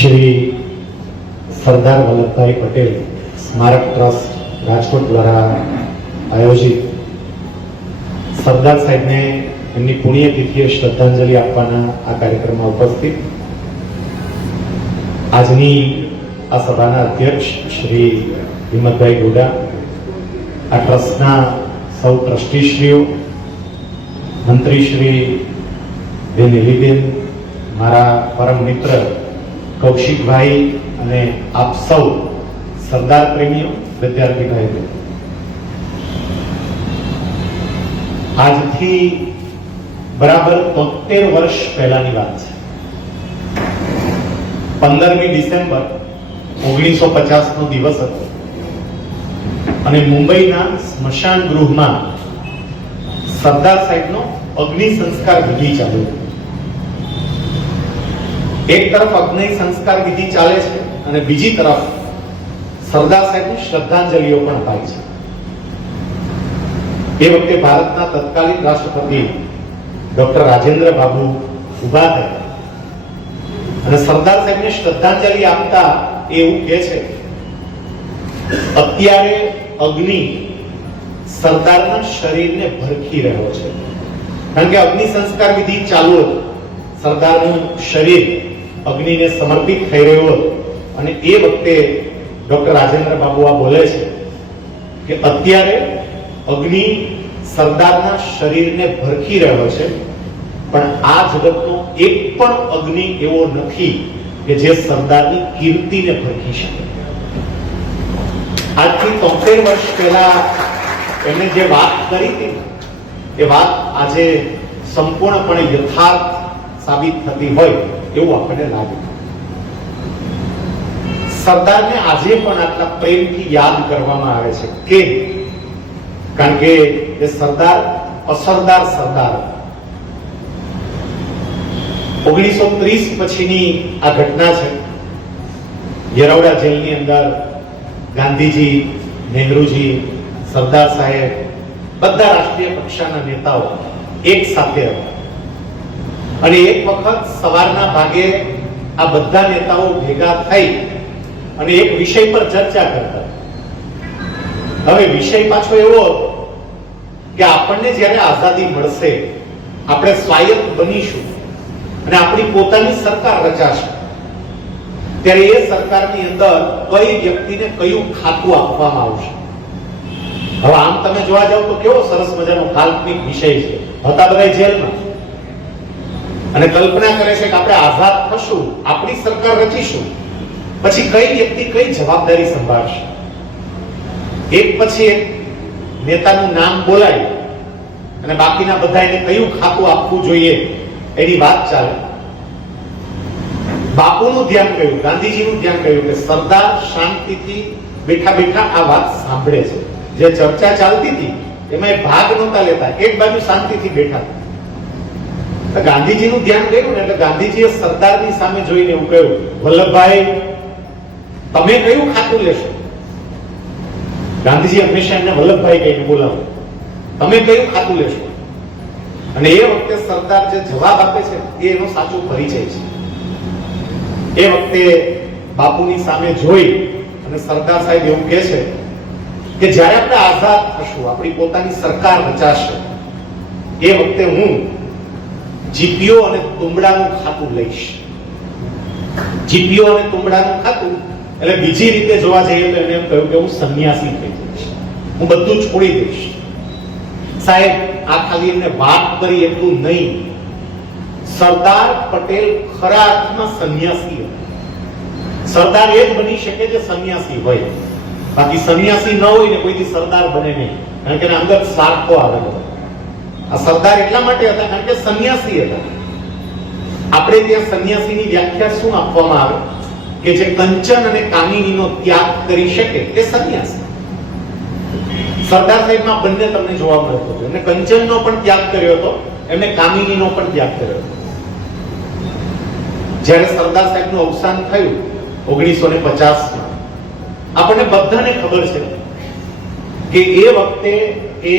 શ્રી સરદાર વલ્લભભાઈ પટેલ સ્મારક ટ્રસ્ટ રાજકોટ દ્વારા આયોજિત સરદાર સાહેબને એમની પુણ્યતિથિએ શ્રદ્ધાંજલિ આપવાના આ કાર્યક્રમમાં ઉપસ્થિત આજની આ સભાના અધ્યક્ષ શ્રી હિંમતભાઈ ગોડા, આ ટ્રસ્ટના સૌ ટ્રસ્ટીશ્રીઓ, મંત્રી શ્રી નીલીબેન, મારા પરમ મિત્ર કૌશિકભાઈ અને આપ સૌ સરદાર પ્રેમીઓ, વિદ્યાર્થી ભાઈઓ, આજથી બરાબર 73 વર્ષ પહેલાની વાત છે. 15મી ડિસેમ્બર 1950 નો દિવસ હતો અને મુંબઈના સ્મશાન ગૃહમાં સરદાર સાહેબનો અગ્નિ સંસ્કાર વિધિ ચાલુ. એક તરફ અગ્નિ સંસ્કાર વિધિ ચાલે છે અને બીજી તરફ સરદાર સાહેબની શ્રદ્ધાંજલિઓ પણ અપાય છે. એ વખતે ભારતના તત્કાલીન રાષ્ટ્રપતિ ડોક્ટર રાજેન્દ્ર બાબુ ઉભા થયા અને સરદાર સાહેબને શ્રદ્ધાંજલિ આપતા એવું કહે છે, અત્યારે અગ્નિ સરદારના શરીરને ભરખી રહ્યો છે. કારણ કે અગ્નિ સંસ્કાર વિધિ ચાલુ હતી, સરદારનું શરીર અગ્નિને સમર્પિત થઈ રહ્યું હતું અને એ વખતે ડોક્ટર રાજેન્દ્ર બાબુ આ બોલે છે કે અત્યારે અગ્નિ સરદારના શરીરને ભરખી રહ્યો છે, પણ આ જગતનો એક પણ અગ્નિ એવો નથી કે જે સરદારની કીર્તિને ભરખી શકે. આજથી 73 વર્ષ પહેલા એમણે જે વાત કરી હતી એ વાત આજે સંપૂર્ણપણે યથાર્થ સાબિત થતી હોય એવું આપણને લાગે. સરદારને આજે પણ આટલા પ્રેમથી યાદ કરવામાં આવે છે કે કારણ કે એ સરદાર અસરદાર સરદાર. 1930 પછીની આ ઘટના છે. યરવડા જેલની અંદર ગાંધીજી, નહેરુજી, સરદાર સાહેબ, બધા રાષ્ટ્રીય કક્ષાના નેતાઓ એક સાથે હતા અને એક વખત સવારના ભાગે આ બધા નેતાઓ ભેગા થઈ અને એક વિષય પર ચર્ચા કરતા. હવે વિષય પાછો એવો હતો કે આપણને જ્યારે આઝાદી મળશે, આપણે સ્વાયત્ત બનીશું અને આપણી પોતાની સરકાર રચાશે, ત્યારે એ સરકારની અંદર કઈ વ્યક્તિને કયું ખાતું આપવામાં આવશે. હવે આમ તમે જોવા જાવ તો કેવો સરસ મજાનો કાલ્પનિક વિષય છે. હતા બધા જેલમાં અને કલ્પના કરે છે કે આપણે આઝાદ થશું, આપણી સરકાર રચીશું, પછી કઈ વ્યક્તિ કઈ જવાબદારી સંભાળશે. એક પછી એક નેતાનું નામ બોલાય અને બાકીના બધા એને કયું ખાતું આપવું જોઈએ એની વાત ચાલે. બાપુનું ધ્યાન ગયું, ગાંધીજીનું ધ્યાન ગયું કે સરદાર શાંતિથી બેઠા બેઠા આ વાત સાંભળે છે. જે ચર્ચા ચાલતી હતી એમાં ભાગ નહોતા લેતા, એક બાજુ શાંતિથી બેઠા હતા. ગાંધીજીનું ધ્યાન ગયું ને એટલે ગાંધીજીએ સરદારની સામે જોઈને એવું કહ્યું, વલ્લભભાઈ તમે કયું ખાતું લેશો? ગાંધીજી હંમેશા એમને વલ્લભભાઈ કહીને બોલાવો, તમે કયું ખાતું લેશો? અને એ વખતે સરદાર જે જવાબ આપે છે એ એનો સાચો પરિચય છે. એ વખતે બાપુની સામે જોઈ અને સરદાર સાહેબ એવું કહે છે કે જ્યારે આપણે આઝાદ થશું, આપણી પોતાની સરકાર રચાશે, એ વખતે હું જીપીઓ અને તુંબડાનું ખાતું લઈશ. જીપીઓ અને તુંબડાનું ખાતું એટલે બીજી રીતે જોવા જઈએ તો એને એમ કહ્યું કે હું સંન્યાસી થઈ જઈશ, હું બધું છોડી દઈશ. સાહેબ આ ખાલી એમને વાત કરી એટલું નહીં, સરદાર પટેલ ખરા અર્થમાં સંન્યાસી હતા. સરદાર એ જ બની શકે જે સંન્યાસી હોય, બાકી સંન્યાસી ન હોય ને કોઈથી સરદાર બને નહીં, કારણ કે એના અંદર સ્વાર્થો આવેલો. આ સરદાર એટલા માટે હતા કારણ કે સંન્યાસી હતા. આપણે ત્યાં સંન્યાસીની વ્યાખ્યા શું આપવામાં આવે કે જે કંચન અને કામિનીનો ત્યાગ કરી શકે તે સંન્યાસી. સરદાર સાહેબમાં બંને તમને જોવા મળતો હતો. એમને કંચનનો પણ ત્યાગ કર્યો હતો, એમને કામિનીનો પણ ત્યાગ કર્યો હતો. જ્યારે સરદાર સાહેબનું અવસાન થયું 1950માં, આપણને બધાને ખબર છે કે એ વખતે એ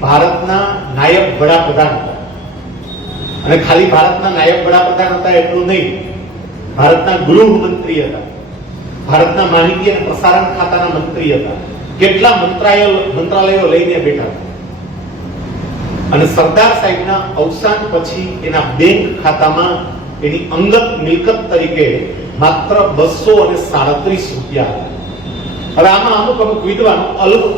ભારતના નાયબ વડાપ્રધાન હતા અને ખાલી ભારતના નાયબ વડાપ્રધાન હતા એટલું નહીં, ભારતના ગૃહમંત્રી હતા, ભારતના માહિતી અને પ્રસારણ ખાતાના મંત્રી હતા, કેટલા મંત્રાલયો લઈને બેઠા હતા. અને સરદાર સાહેબના અવસાન પછી એના બેંક ખાતામાં એની અંગત મિલકત તરીકે માત્ર 237 રૂપિયા હતા. હવે આમાં અમુક વિદ્વાન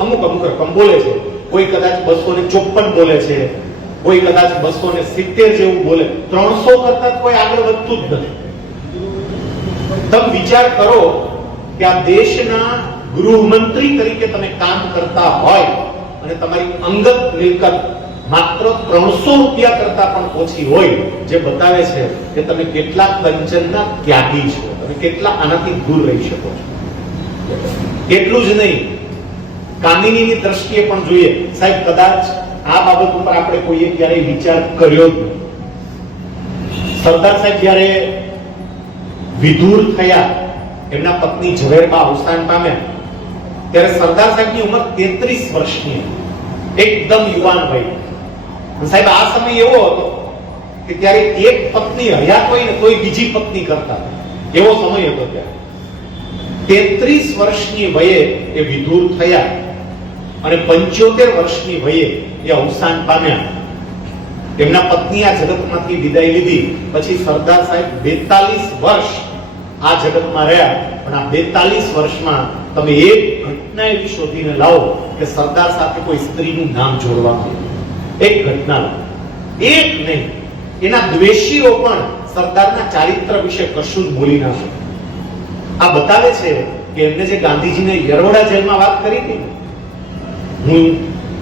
અમુક રકમ બોલે છે. કોઈ કદાચ 254 બોલે છે, કોઈ કદાચ 270 જેવું બોલે. 300 કરતા કોઈ આગળ વધતું જ નથી. તમે વિચાર કરો કે આ દેશના ગૃહમંત્રી તરીકે તમે કામ કરતા હોય અને તમારી અંગત મિલકત માત્ર 300 રૂપિયા કરતા પણ ઓછી હોય, જે બતાવે છે કે તમે કેટલા કંચનના ત્યાગી છો, તમે કેટલા આનાથી દૂર રહી શકો છો. એટલું જ નહીં, કામિનીની દ્રષ્ટિએ પણ જોઈએ. સાહેબ, કદાચ આ બાબત ઉપર આપણે કોઈએ ક્યારેય વિચાર કર્યો જ નહીં. સરદાર સાહેબ જ્યારે વિધુર થયા, એમના પત્ની ઝવેરબા અવસાન પામ્યા, ત્યારે સરદાર સાહેબની ઉંમર 33 વર્ષની હતી, એકદમ યુવાન વય. સાહેબ, આ સમય એવો હતો કે ત્યારે એક પત્ની હયાત હોય ને તોય બીજી પત્ની કરતા, એવો સમય હતો ત્યારે. 33 વર્ષની વયે એ વિધુર થયા અને 75 વર્ષની વયે એ અવસાન પામ્યા. એમના પત્ની આ જગતમાંથી વિદાય લીધી પછી સરદાર સાહેબ 42 વર્ષ આ જગતમાં રહ્યા. પણ આ 42 વર્ષમાં તમે એક ઘટના એવી શોધીને લાવો કે સરદાર સાથે કોઈ સ્ત્રીનું નામ જોડવામાં આવ્યું. એક ઘટના, એક નહીં. એના દ્વેષીઓ પણ સરદારના ચારિત્ર વિશે કશું જ બોલી ના શકે. આ બતાવે છે કે એમને જે ગાંધીજીને યરોડા જેલમાં વાત કરી હતી, હું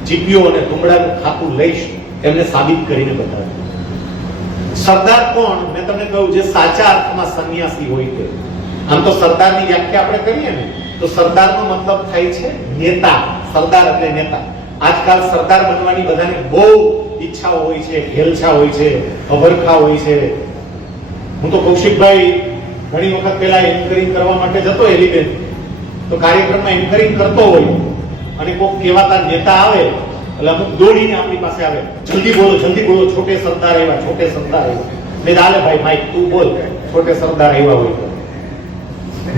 ચીપિયો અને તુંબડાનું ખાતું લઈશ, એમને સાબિત કરીને બતાવ્યું. સરદાર કોણ? મેં તમને કહ્યું, જે સાચા અર્થમાં સંન્યાસી હોય તે. આમ તો સરદારની વ્યાખ્યા આપણે કરીએ ને તો સરદારનો મતલબ થાય છે નેતા. સરદાર એટલે નેતા. આજકાલ સરદાર બનવાની બધાને બહુ ઈચ્છાઓ હોય છે, ઘેલછા હોય છે, અભરખા હોય છે. હું તો કૌશિકભાઈ ઘણી વખત પહેલા એન્કરિંગ કરવા માટે જતો એલિબેન, તો કાર્યક્રમમાં એન્કરિંગ કરતો હોય અને કોઈ કહેવાતા નેતા આવે એટલે અમુક દોડીને આપણી પાસે આવે, જલ્દી બોલો, છોટે સરદાર આવ્યા, છોટે સરદાર આવ્યા. મેં હાલે ભાઈ માઈક તું બોલ, છોટે સરદાર આવ્યા હોય.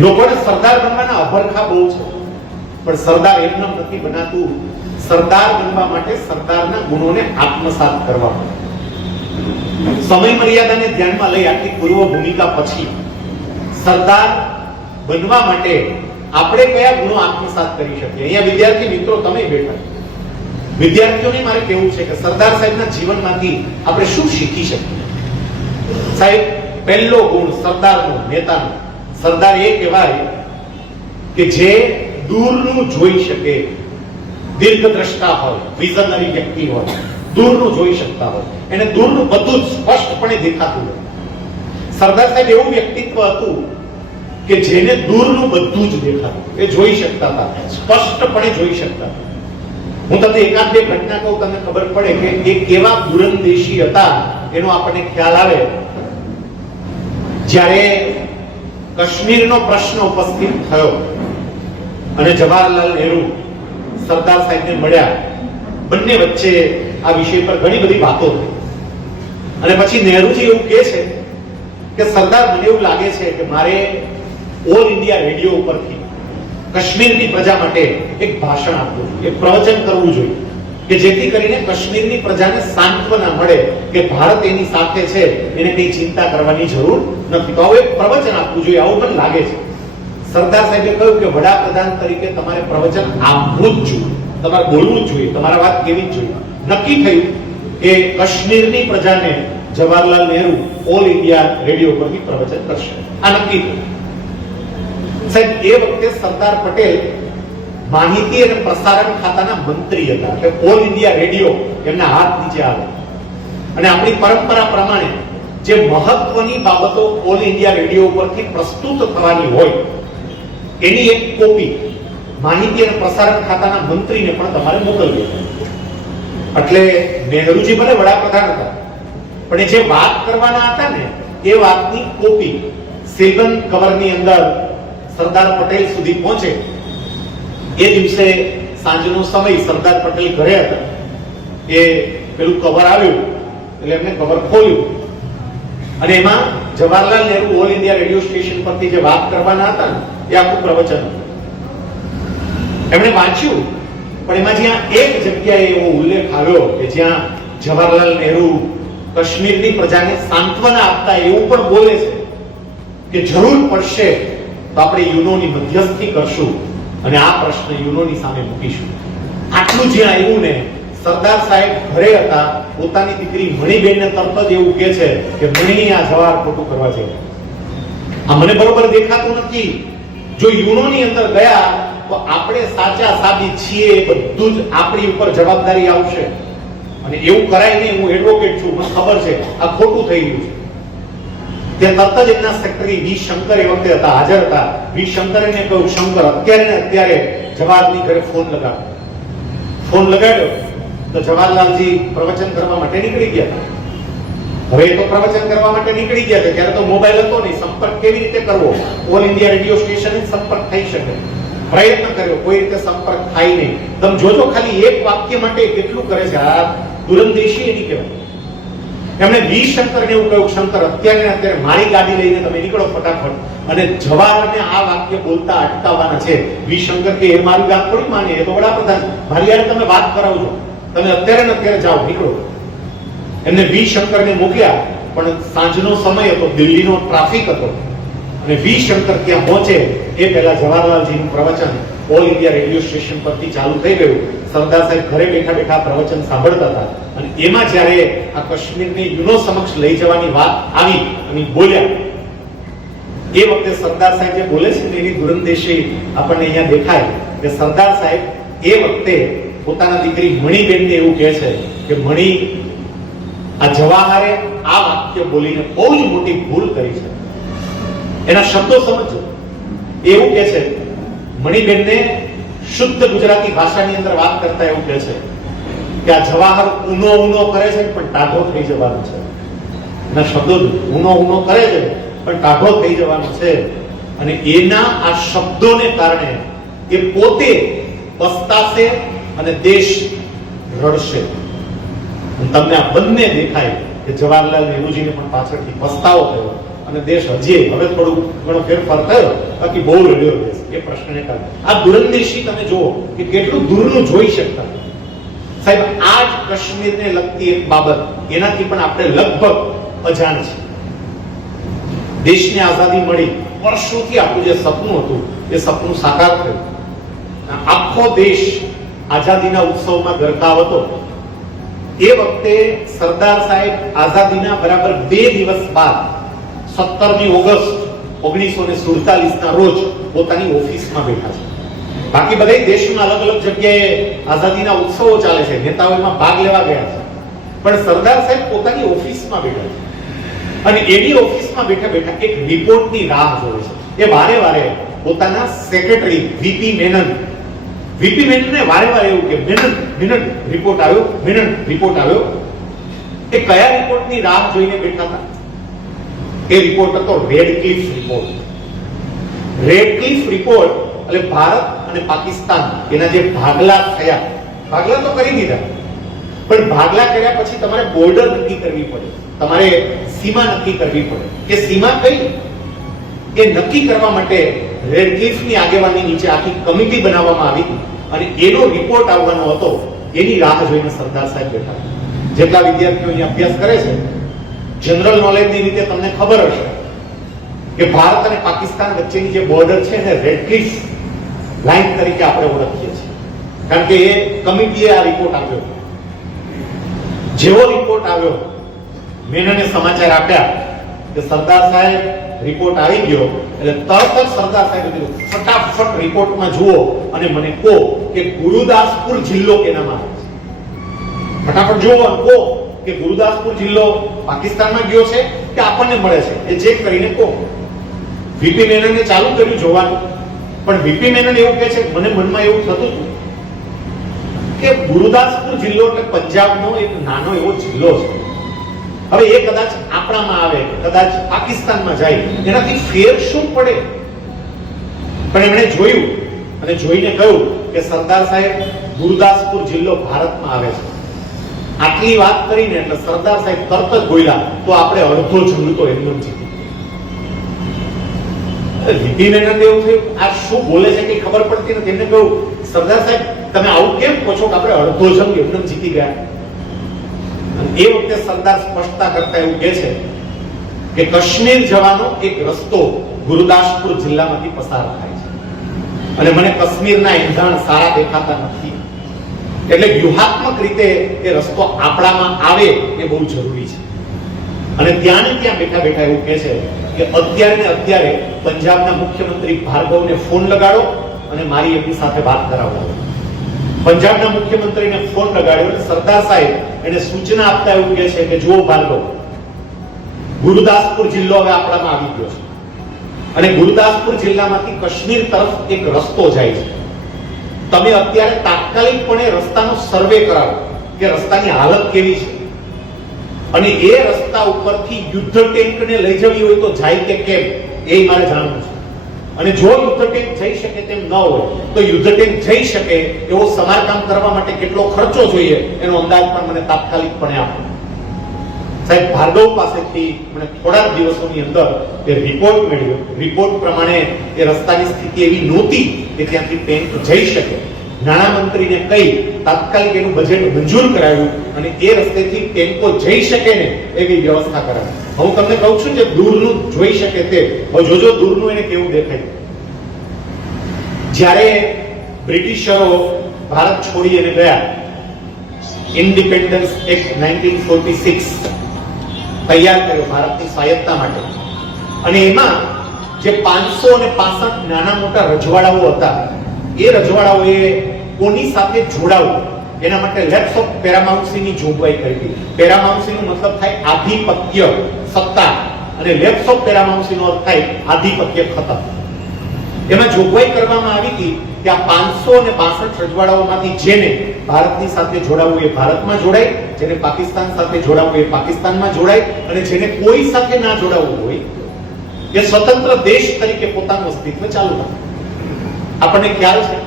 લોકોને સરદાર બનવાના અભરખા બહુ છે, પણ સરદાર એમનેમ નથી બનાતું. સરદાર બનવા માટે સરદારના ગુણોને આત્મસાત કરવા. સમય મર્યાદાને ધ્યાનમાં લઈ આટલી પૂર્વ ભૂમિકા પછી સરદાર બનવા માટે આપણે કયા ગુણો આત્મસાત કરી શકીએ? અહીંયા વિદ્યાર્થી મિત્રો તમે બેઠા, વિદ્યાર્થીઓને મારે કહેવું છે કે સરદાર સાહેબના જીવનમાંથી આપણે શું શીખી શકીએ? સાહેબ, પહેલો ગુણ સરદારનો, નેતાનો, સરદાર એ કહેવાય કે જે દૂરનું જોઈ શકે, દીર્ઘદ્રષ્ટા હોય, વિઝનરી વ્યક્તિ હોય, દૂરનું જોઈ શકતા હોય, એને દૂરનું બધું જ સ્પષ્ટપણે દેખાતું હોય. સરદાર સાહેબ એવું વ્યક્તિત્વ હતું કે જેને દૂરનું બધું જ દેખાતું, એ જોઈ શકતા હતા, સ્પષ્ટપણે જોઈ શકતા હતા. હું તમને એકાદ બે ઘટના કહું, તમને ખબર પડે કે એ કેવા દૂરંદેશી હતા એનો આપણને ખ્યાલ આવે. જ્યારે કાશ્મીરનો પ્રશ્ન ઉપસ્થિત થયો અને જવાહરલાલ નહેરુ સરદાર સાહેબને મળ્યા, બંને વચ્ચે આ વિષય પર ઘણી બધી વાતો થઈ. અને પછી નહેરુજી એવું કહે છે કે સરદાર, મને એવું લાગે છે કે મારે ઓલ ઇન્ડિયા રેડિયો ઉપરથી કાશ્મીરની પ્રજા માટે એક ભાષણ આપવું જોઈએ, એક પ્રવચન કરવું જોઈએ કે જેથી કરીને કાશ્મીરની પ્રજાને સાંત્વના મળે કે ભારત એની સાથે છે, એને કઈ ચિંતા કરવાની જરૂર નથી. તો આવું એક પ્રવચન આપવું જોઈએ, આવું મને લાગે છે. સરદાર સાહેબે કહ્યું કે વડાપ્રધાન તરીકે તમારે પ્રવચન આપવું જ જોઈએ, તમારે બોલવું જ જોઈએ, તમારા વાત કેવી જ જોઈએ. નક્કી થયું કે કાશ્મીરની પ્રજાને Jawaharlal Nehru all India radio પરથી પ્રવચન કરશે. આ નક્કી થયું. સાહેબ, એ વખતે સરદાર પટેલ માહિતી અને પ્રસારણ ખાતાના મંત્રી હતા, એટલે ઓલ ઇન્ડિયા રેડિયો એમના હાથ નીચે આવે. અને આપણી પરંપરા પ્રમાણે જે મહત્વની બાબતો ઓલ ઇન્ડિયા રેડિયો ઉપરથી પ્રસ્તુત થવાની હોય એની એક કોપી માહિતી અને પ્રસારણ ખાતાના મંત્રીને પણ તમારે મોકલવી. એટલે નહેરુજી ભલે વડાપ્રધાન હતા, પણ એ જે વાત કરવાના હતા ને એ વાતની કોપી સિલ્વન કવરની અંદર સરદાર પટેલ સુધી પહોંચે. એ દિવસે સાંજનો સમય, સરદાર પટેલ ઘરે હતા. એ પેલું કવર આવ્યું એટલે એમને કવર ખોલ્યું અને એમાં Jawaharlal Nehru all India radio station પરથી જે વાત કરવાના હતા ને એ આખું પ્રવચન હતું. એમણે વાંચ્યું, પણ એમાં જ્યાં એક જગ્યાએ એવો ઉલ્લેખ આવ્યો કે જ્યાં જવાહરલાલ નહેરુ કાશ્મીરની પ્રજાને સાંત્વના આપતા એવું પણ બોલે છે કે જરૂર પડશે તો આપણે યુનોની મધ્યસ્થી કરશું અને આ પ્રશ્ન યુનોની સામે મૂકીશું. આટલું જ્યાં આવ્યું ને, સરદાર સાહેબ ઘરે હતા, પોતાની દીકરી મણીબેનને તરત જ એવું કહે છે કે મણી, આ જવાહર ખોટું કરવા જેવું. આ મને બરોબર દેખાતું નથી. જો યુનોની અંદર ગયા તો આપણે સાચા સાબિત છીએ, બધું જ આપણી ઉપર જવાબદારી આવશે. અને એવું કરાય નહીં. હું એડવોકેટ છું, મને ખબર છે આ ખોટું થઈ ગયું છે. તે તરત જ એમના સેક્રેટરી વી શંકર એ વખતે હતા, હાજર હતા. વી શંકરે કહ્યું, શંકર અત્યારે ને અત્યારે જવાહરની ઘરે ફોન લગાડો. ફોન લગાડ્યો તો જવાહરલાલજી પ્રવચન કરવા માટે નીકળી ગયા. હવે તો પ્રવચન કરવા માટે નીકળી ગયા છે, ત્યારે તો મોબાઈલ હતો નહીં, સંપર્ક કેવી રીતે કરવો? ઓલ ઇન્ડિયા રેડિયો સ્ટેશન સંપર્ક થઈ શકે. પ્રયત્ન કર્યો, કોઈ રીતે સંપર્ક થાય નહીં. તમે જોજો ખાલી એક વાક્ય માટે કેટલું કરે છે. આ દુરંદેશી એની કહેવાય. એમણે વી શંકરને એવું કહ્યું, શંકર અત્યારે મારી ગાડી લઈને તમે નીકળો ફટાફટ, અને જવાહરને આ વાક્ય બોલતા અટકાવવાના છે. વી શંકર કે એ મારી વાત થોડી માને, એ તો વડાપ્રધાન, મારી યાર તમે વાત કરાવજો, તમે અત્યારે ને અત્યારે જાઓ, નીકળો. એમને વી શંકરને મોકલ્યા, પણ સાંજનો સમય હતો, દિલ્હીનો ટ્રાફિક હતો, અને વી શંકર ત્યાં પહોંચે એ પહેલા જવાહરલાલજીનું પ્રવચન ઓલ ઇન્ડિયા રેડિયો સ્ટેશન પરથી ચાલુ થઈ ગયું. સરદાર સાહેબ ઘરે બેઠા બેઠા પ્રવચન સાંભળતા હતા, અને એમાં જ્યારે આ કાશ્મીરને યુનો સમક્ષ લઈ જવાની વાત આવી અને બોલ્યા, એ વખતે સરદાર સાહેબ જે બોલે છે એની દુરંદેશી આપણને અહીંયા દેખાય કે સરદાર સાહેબ એ વખતે પોતાના દીકરી મણીબેનને એવું કહે છે કે મણી, આ જવાહરે આ વાક્ય બોલીને બહુ જ મોટી ભૂલ કરી છે. એના શબ્દો સમજો. એવું કહે છે મણીબેનને શુદ્ધ ગુજરાતી ભાષાની અંદર વાત કરતા એવું કહે છે કે આ જવાહર ઊનો ઊનો કરે છે પણ ટાઢો થઈ જવાનો છે. એના શબ્દો ઊનો ઊનો કરે છે પણ ટાઢો થઈ જવાનો છે. અને એના આ શબ્દોને કારણે એ પોતે પસ્તાશે અને દેશ રડશે. તમને આ બંને દેખાય કે જવાહરલાલ નહેરુજીને પણ પાછળથી પસ્તાવો થયો અને દેશ હજી હવે થોડું ઘણો ફેરફાર થયો, બાકી બહુ રડ્યો દેશ એ પ્રશ્નને કારણે. આ દુરંદેશી તમે જુઓ કે કેટલું દૂરનું જોઈ શકતા. સાહેબ, આ જ કાશ્મીરને લગતી એક બાબત, એનાથી પણ આપણે લગભગ અજાણ છીએ. દેશને આઝાદી મળી, વર્ષોથી આપણું જે સપનું હતું એ સપનું સાકાર થયું. આખો દેશ આઝાદીના ઉત્સવમાં ગરકાવ હતો. એ વખતે સરદાર સાહેબ આઝાદીના બરાબર 2 દિવસ બાદ 17મી ઓગસ્ટ 1947 ના રોજ પોતાની ઓફિસમાં બેઠા છે. બાકી બધા દેશમાં અલગ અલગ જગ્યાએ આઝાદીના ઉત્સવો ચાલે છે, નેતાઓ એમાં ભાગ લેવા ગયા છે, પણ સરદાર સાહેબ પોતાની ઓફિસમાં બેઠા છે. અને એની ઓફિસમાં બેઠા બેઠા એક રિપોર્ટની રાહ જોવે છે. એ વારે વારે પોતાના સેક્રેટરી વીપી મેનનને વારે વારે એવું કે મેનન રિપોર્ટ આવ્યો, મેનન રિપોર્ટ આવ્યો. એ કયા રિપોર્ટની રાહ જોઈને બેઠા હતા? એ રિપોર્ટ હતો રેડક્લિફ રિપોર્ટ. રેડક્લિફ રિપોર્ટ એટલે ભારત અને પાકિસ્તાન એના જે ભાગલા થયા, ભાગલા તો કરી દીધા, પણ ભાગલા કર્યા પછી તમારે બોર્ડર નક્કી કરવી પડે, તમારે સીમા નક્કી કરવી પડે કે સીમા કઈ. એ નક્કી કરવા માટે રેડક્લિફની આગેવાની નીચે આખી કમિટી બનાવવામાં આવી અને એનો રિપોર્ટ આવવાનો હતો. એની રાહ જોઈને સરદાર સાહેબ બેઠા. જેટલા વિદ્યાર્થીઓ અહીંયા અભ્યાસ કરે છે, જનરલ નોલેજની રીતે તમને ખબર હશે કે ભારત અને પાકિસ્તાન વચ્ચેની જે બોર્ડર છે ને રેડક્લિફ લાઈન તરીકે આપણે ઓળખીએ છીએ, કારણ કે એ કમિટીએ આ રિપોર્ટ આપ્યો. જેવો રિપોર્ટ આવ્યો, મેનને સમાચાર આપ્યા કે સરદાર સાહેબ રિપોર્ટ આવી ગયો, એટલે તરત જ સરદાર સાહેબે કીધું ફટાફટ રિપોર્ટમાં જુઓ અને મને કહો કે ગુરુદાસપુર જિલ્લો કેનામાં આવે છે. ફટાફટ જુઓ અને કહો કે ગુરુદાસપુર જિલ્લો પાકિસ્તાનમાં ગયો છે કે આપણને મળે છે, એ ચેક કરીને કહો. વીપી મેનને ચાલુ કર્યું જોવાનું, પણ વીપી મેનન એવું કહે છે, મને મનમાં એવું થતું હતું કે ગુરુદાસપુર જિલ્લો એટલે પંજાબનો એક નાનો એવો જિલ્લો છે. હવે એ કદાચ આપણામાં આવે, કદાચ પાકિસ્તાનમાં જાય, એનાથી ફેર શું પડે? પણ એમણે જોયું અને જોઈને કહ્યું કે સરદાર સાહેબ, ગુરુદાસપુર જિલ્લો ભારતમાં આવે છે. આટલી વાત કરીને એટલે સરદાર સાહેબ તરત જ બોલ્યા, તો આપણે અડધો જંગ તો એમ જ જીતી. વીપી મેનન એવું થયું, આ શું બોલે છે કે ખબર પડતી નથી. એમને કહ્યું, સરદાર સાહેબ તમે આવું કેમ કહો છો કે આપણે અડધો જંગ એમને જીતી ગયા? એ વખતે સરદાર સ્પષ્ટતા કરતા એવું કહે છે કે કાશ્મીર જવાનો એક રસ્તો ગુરુદાસપુર જિલ્લામાંથી પસાર થાય છે અને મને કાશ્મીરના એંધાણ સારા દેખાતા નથી, એટલે વ્યૂહાત્મક રીતે એ રસ્તો આપણામાં આવે એ બહુ જરૂરી છે. અને ત્યાં ને ત્યાં બેઠા બેઠા એવું કહે છે કે અત્યારે ને અત્યારે પંજાબના મુખ્યમંત્રી ભાર્ગવને ફોન લગાડો અને મારી એમની સાથે વાત કરાવો. પંજાબના મુખ્યમંત્રીને ફોન લગાડ્યો અને સરદાર સાહેબ એને સૂચના આપતા એવું કહે છે કે જુઓ ભાર્ગવ, ગુરુદાસપુર જિલ્લો હવે આપણામાં આવી ગયો છે અને ગુરુદાસપુર જિલ્લામાંથી કાશ્મીર તરફ એક રસ્તો જાય છે. તમે અત્યારે તાત્કાલિકપણે રસ્તાનો સર્વે કરાવો કે રસ્તાની હાલત કેવી છે અને એ રસ્તા ઉપરથી યુદ્ધ ટેન્કને લઈ જવી હોય તો જાય કે કેમ એ મારે જાણવું છે. અને જો યુદ્ધ ટેન્ક જઈ શકે તેમ ન હોય તો યુદ્ધ ટેન્ક જઈ શકે એવો સમારકામ કરવા માટે કેટલો ખર્ચો જોઈએ એનો અંદાજ પણ મને તાત્કાલિકપણે આપો. સાહેબ ભાર્ગવ પાસેથી મને થોડા દિવસોની અંદર એ રિપોર્ટ મળ્યો. રિપોર્ટ પ્રમાણે એ રસ્તાની સ્થિતિ એવી નહોતી કે ત્યાંથી ટેન્ક જઈ શકે. નાણામંત્રીને કહી તાત્કાલિક એનું બજેટ મંજૂર કરાવ્યું અને એ રસ્તેથી ટેન્કો જઈ શકે ને એવી વ્યવસ્થા કરાવી. હું તમને કહું છું જે દૂરનું જોઈ શકે તે, હવે જોજો દૂરનું એને કેવું દેખાય. જ્યારે બ્રિટિશરો ભારત છોડી અને ગયા, ઇન્ડિપેન્ડન્સ એક્ટ 1946 તૈયાર કર્યો ભારતની સ્વાયત્તતા માટે, અને એમાં જે 565 નાના મોટા રજવાડાઓ હતા એ રજવાડાઓએ કોની સાથે જોડાવું એના માટે લેપ્સ ઓફ પેરામાઉન્સીની જોગવાઈ કરી હતી. પેરામાઉન્સીનો મતલબ થાય આધિપત્ય સત્તા અને લેપ્સ ઓફ પેરામાઉન્સીનો અર્થ થાય આધિપત્ય ખતમ. એમાં જોગવાઈ કરવામાં આવી હતી કે આ 562 રજવાડાઓમાંથી જેને ભારતની સાથે જોડાવવું એ ભારતમાં જોડાય, જેને પાકિસ્તાન સાથે જોડાવવું એ પાકિસ્તાનમાં જોડાય અને જેને કોઈ સાથે ના જોડાવવું હોય એ સ્વતંત્ર દેશ તરીકે પોતાનું અસ્તિત્વ ચાલુ રાખે. આપણને ખ્યાલ છે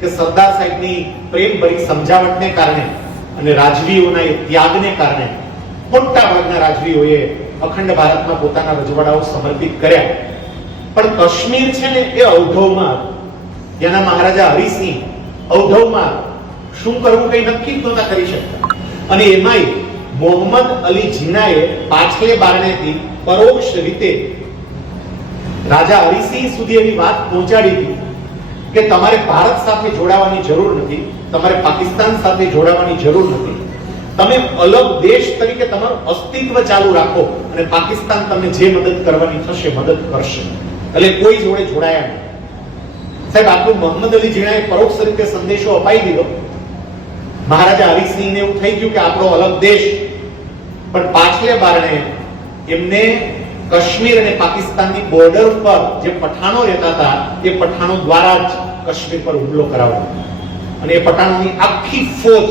કે સરદાર સાહેબની પ્રેમભરી સમજાવટને કારણે અને રાજવીઓના એ ત્યાગને કારણે મોટા ભાગના રાજવીઓએ અખંડ ભારતમાં પોતાના રજવાડાઓ સમર્પિત કર્યા. પણ કાશ્મીર છે ને એ અવધવમાં, ત્યાંના મહારાજા હરિસિંહ અવધવમાં શું કરવું કઈ નક્કી જ નહોતા કરી શકતા. અને એમાંય મોહમ્મદ અલી જીનાએ પાછલે બારણેથી પરોક્ષ રીતે રાજા હરિસિંહ સુધી એવી વાત પહોંચાડી હતી કે તમારે ભારત સાથે જોડાવાની જરૂર નથી, તમારે પાકિસ્તાન સાથે જોડાવાની જરૂર નથી, તમે અલગ દેશ તરીકે તમારું અસ્તિત્વ ચાલુ રાખો અને પાકિસ્તાન તમને જે મદદ કરવાની થશે મદદ કરશે. એટલે કોઈ જોડે જોડાયા નહીં. સાહેબ આટલું મોહમ્મદ અલી જીણાએ પરોક્ષ રીતે સંદેશો અપાઈ દીધો. મહારાજા હરિસિંહને એવું થઈ ગયું કે આપણો અલગ દેશ, પણ પાછલે બારણે એમને કાશ્મીર અને પાકિસ્તાનની બોર્ડર પર જે પઠાણો રહેતા હતા એ પઠાણો દ્વારા જ કાશ્મીર પર હુમલો કરાવ્યો અને એ પઠાણોની આખી ફોજ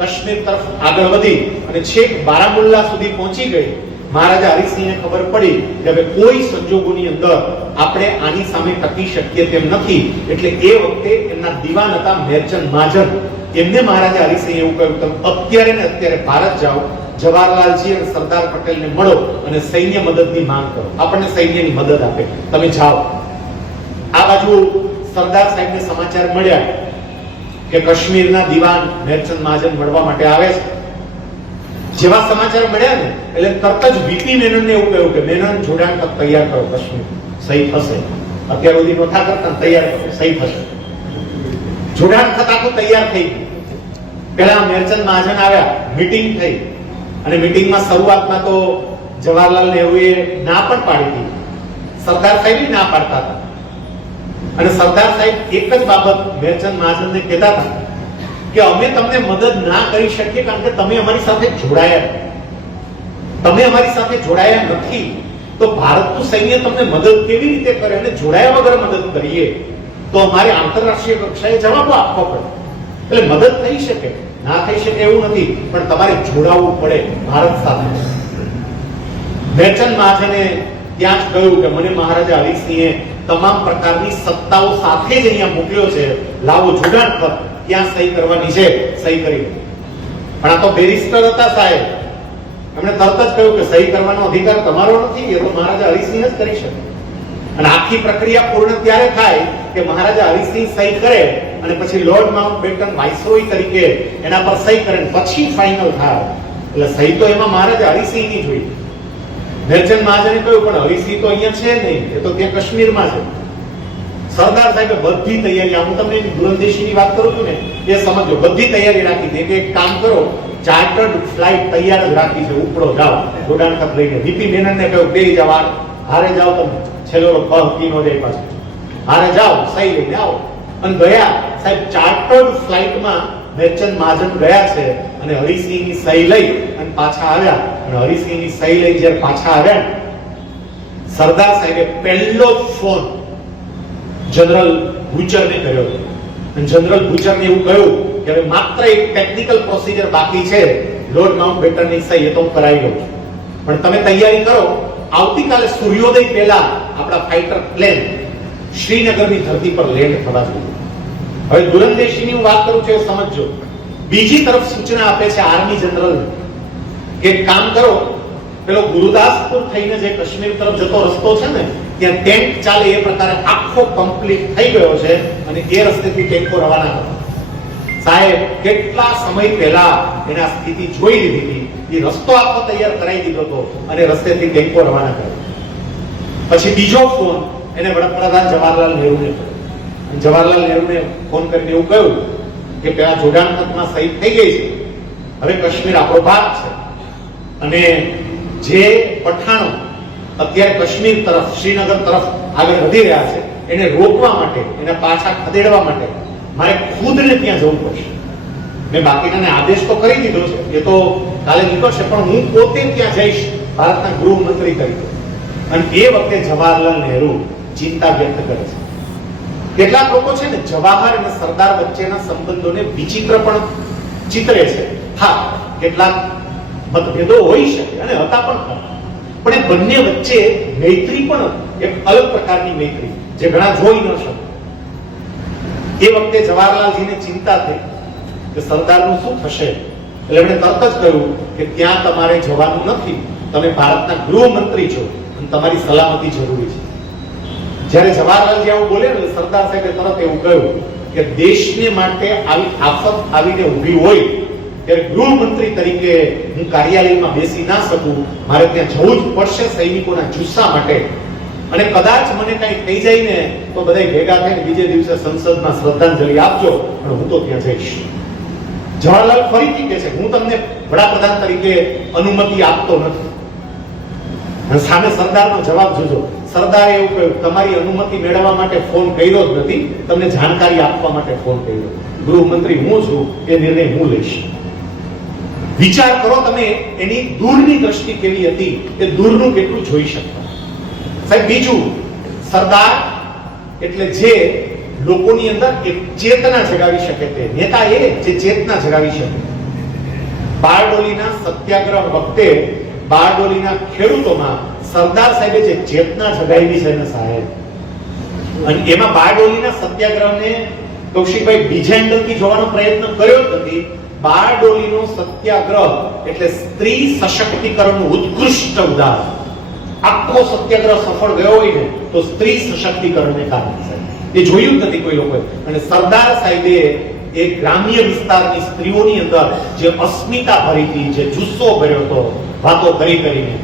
કાશ્મીર તરફ આગળ વધી અને છેક બારામુલ્લા સુધી પહોંચી ગઈ. મહારાજા હરિસિંહને ખબર પડી કે હવે કોઈ સંજોગોની અંદર આપણે આની સામે ટકી શકીએ તેમ નથી. એટલે એ વખતે એમના દીવાન હતા મેરચંદ મહાજન, એમને મહારાજા હરિસિંહે એવું કહ્યું તમે અત્યારે ને અત્યારે ભારત જાઓ, જવાહરલાલજી અને સરદાર પટેલને મળો અને સૈન્ય મદદની માંગ કરો, આપણને સૈન્યની મદદ આપે, તમે જાઓ. આ બાજુ સરદાર સાહેબને સમાચાર મળ્યા કે કાશ્મીરના દીવાન મેરચંદ મહાજન મળવા માટે આવે છે. જેવા સમાચાર મળ્યા ને એટલે તરત જ વીપી મેનનને એવું કહ્યું કે મેનન જોડાણ તક તૈયાર કરો, કાશ્મીર સહી થશે. અત્યાર સુધી નોથા કરતા તૈયાર કરો, સહી થશે. જોડાણ થતા તો તૈયાર થઈ ગયું. પહેલા મેરચંદ મહાજન આવ્યા, મીટિંગ થઈ અને મીટિંગમાં શરૂઆતમાં તો જવાહરલાલ નહેરુએ ના પણ પાડી હતી, સરદાર સાહેબ ના પાડતા હતા. અને સરદાર સાહેબ એક જ બાબત મેરચંદ મહાજનને કહેતા હતા કે અમે તમને મદદ ના કરી શકીએ કારણ કે તમે અમારી સાથે જોડાયા, તમે અમારી સાથે જોડાયા નથી તો ભારતનું સૈન્ય તમને મદદ કેવી રીતે કરે અને જોડાયા વગર મદદ કરીએ તો અમારે આંતરરાષ્ટ્રીય કક્ષાએ જવાબો આપવો પડે. એટલે મદદ થઈ શકે, ના થઈ શકે એવું નથી, પણ તમારે જોડાવવું પડે ભારત સાથે. મેરચંદ મહાજને ત્યાં જ કહ્યું કે મને મહારાજા હરિસિંહે તમામ પ્રકારની સત્તાઓ સાથે જ અહીંયા મોકલ્યો છે, લાવો જોડાણ કર, ત્યાં સહી કરવાની છે, સહી કરી. પણ આ તો બેરિસ્ટર હતા સાહેબ, એમણે તરત જ કહ્યું કે સહી કરવાનો અધિકાર તમારો નથી, એ તો મહારાજા હરિસિંહ જ કરી શકે. અને આખી પ્રક્રિયા પૂર્ણ ત્યારે થાય કે મહારાજા હરિસિંહ સહી કરે અને પછી લોર્ડ માઉન્ટબેટન વાઇસરોય તરીકે એના પર સહી કરે પછી ફાઇનલ થાય. એટલે સહી તો એમાં મહારાજા હરિસિંહ ની જોઈ. ઝવેરચંદ મહાજને કહ્યું પણ હરિસિંહ તો અહીંયા છે નહીં, એ તો ત્યાં કાશ્મીરમાં છે. સરદાર સાહેબે બધી તૈયારી, હું તમને દૂરંદેશીની વાત કરું છું ને એ સમજો, બધી તૈયારી રાખી હતી કે એક કામ કરો, ચાર્ટર્ડ ફ્લાઇટ તૈયાર જ રાખી છે, ઉપડો જાઓ જોડાણ ખત લઈને. વીપી મેનનને કહ્યું બે જાવ, હારે જાઓ તમે, છેલ્લો પગ પીનો જાય પાછો, હારે જાઓ સહી લઈને આવો. અને ગયા સાહેબ ચાર્ટર્ડ ફ્લાઇટમાં ઝવેરચંદ મહાજન ગયા છે અને હરિસિંહની સહી લઈ અને પાછા આવ્યા. અને હરિસિંહની સહી લઈ જ્યારે પાછા આવ્યા, સરદાર સાહેબે પહેલો ફોન જનરલ ગુજરને કર્યો અને જનરલ ગુજરને એવું કહ્યું કે હવે માત્ર એક ટેકનિકલ પ્રોસિજર બાકી છે, લોર્ડ માઉન્ટબેટનની સહી, એ તો હું કરાવી લઉં છું, પણ તમે તૈયારી કરો, આવતીકાલે સૂર્યોદય પહેલા આપણા ફાઇટર પ્લેન શ્રીનગરની ધરતી પર લેન્ડ થવા જોઈએ. હવે દૂરંદેશીની હું વાત કરું છું એ સમજજો. બીજી તરફ સૂચના આપે છે આર્મી જનરલ કે કામ કરો, પેલો ગુરુદાસપુર થઈને જે કાશ્મીર તરફ જતો રસ્તો છે ને, ત્યાં ટેન્ક ચાલે એ પ્રકારે આખો કમ્પ્લીટ થઈ ગયો છે અને એ રસ્તેથી ટેન્કો રવાના કરો. સાહેબ કેટલા સમય પહેલા એના સ્થિતિ જોઈ લીધી હતી, એ રસ્તો આખો તૈયાર કરાવી દીધો હતો અને રસ્તેથી ટેન્કો રવાના કર્યો. પછી બીજો ફોન એને વડાપ્રધાન જવાહરલાલ નહેરુને કર્યો. જવાહરલાલ નહેરુને ફોન કરીને એવું કહ્યું કે પેલા જોડાણ ખતમાં સહી થઈ ગઈ છે, હવે કાશ્મીર આપણો ભાગ છે અને જે પઠાણો અત્યારે કાશ્મીર તરફ, શ્રીનગર તરફ આગળ વધી રહ્યા છે, એને રોકવા માટે, એને પાછા ખદેડવા માટે મારે ખુદને ત્યાં જવું પડશે. મેં બાકીનાને આદેશ તો કરી દીધો છે, એ તો કાલે નીકળશે, પણ હું પોતે ત્યાં જઈશ ભારતના ગૃહમંત્રી તરીકે. અને એ વખતે જવાહરલાલ નહેરુ ચિંતા વ્યક્ત કરે છે. કેટલાક લોકો છે ને જવાહર અને સરદાર વચ્ચેના સંબંધોને વિચિત્ર પણ ચિતરે છે. હા, કેટલાક મતભેદો હોઈ શકે અને હતા પણ ખરા, પણ એ બંને વચ્ચે મૈત્રી પણ એક અલગ પ્રકારની મૈત્રી જે ઘણા જોઈ ન શકે. એ વખતે જવાહરલાલજીને ચિંતા થઈ કે સરદારનું શું થશે, એટલે એમણે તરત જ કહ્યું કે ત્યાં તમારે જવાનું નથી, તમે ભારતના ગૃહમંત્રી છો અને તમારી સલામતી જરૂરી છે. જ્યારે જવાહરલાલજી આવું બોલે ને, સરદાર સાહેબે તરત એવું કહ્યું કે દેશને માટે આવી આફત આવીને ઊભી હોય ત્યારે ગૃહમંત્રી તરીકે હું કાર્યાલયમાં બેસી ના શકું, મારે ત્યાં જવું જ પડશે સૈનિકોના જુસ્સા માટે. અને કદાચ મને કઈ થઈ જાય ને તો બધા ભેગા થઈને બીજે દિવસે સંસદમાં શ્રદ્ધાંજલિ આપજો, પણ હું તો ત્યાં જઈશ. જવાહરલાલ ફરીથી કહે છે હું તમને વડાપ્રધાન તરીકે અનુમતિ આપતો નથી. અને સામે સરદારનો જવાબ જોજો, સરદારે એવું કહ્યું તમારી અનુમતિ મેળવવા માટે ફોન કર્યો જ નથી, તમને જાણકારી આપવા માટે ફોન કર્યો. ગૃહમંત્રી હું છું, એ નિર્ણય હું લઈશ. વિચાર કરો તમે એની દૂરની દ્રષ્ટિ કેવી હતી, એ દૂરનું કેટલું જોઈ શકતા. સાહેબ બીજું, સરદાર એટલે જે લોકોની અંદર એક ચેતના જગાવી શકે, તે નેતા એ જે ચેતના જગાવી શકે. બારડોલીના સત્યાગ્રહ વખતે બારડોલીના ખેડૂતોમાં સરદાર સાહેબે જે ચેતના જગાવી છે ને સાહેબ, અને એમાં બારડોલીના સત્યાગ્રહને કૌશિકભાઈ બીજા એંગલથી જોવાનો પ્રયત્ન કર્યો જ નથી. બારડોલીનો સત્યાગ્રહ એટલે સ્ત્રી સશક્તિકરણનું ઉત્કૃષ્ટ ઉદાહરણ. આખો સત્યાગ્રહ સફળ ગયો હોય ને તો સ્ત્રી સશક્તિકરણને કારણે છે. એ જોયું જ નથી કોઈ લોકોએ. અને સરદાર સાહેબે એ ગ્રામ્ય વિસ્તારની સ્ત્રીઓની અંદર જે અસ્મિતા ભરી હતી, જે જુસ્સો ભર્યો હતો વાતો કરી કરીને.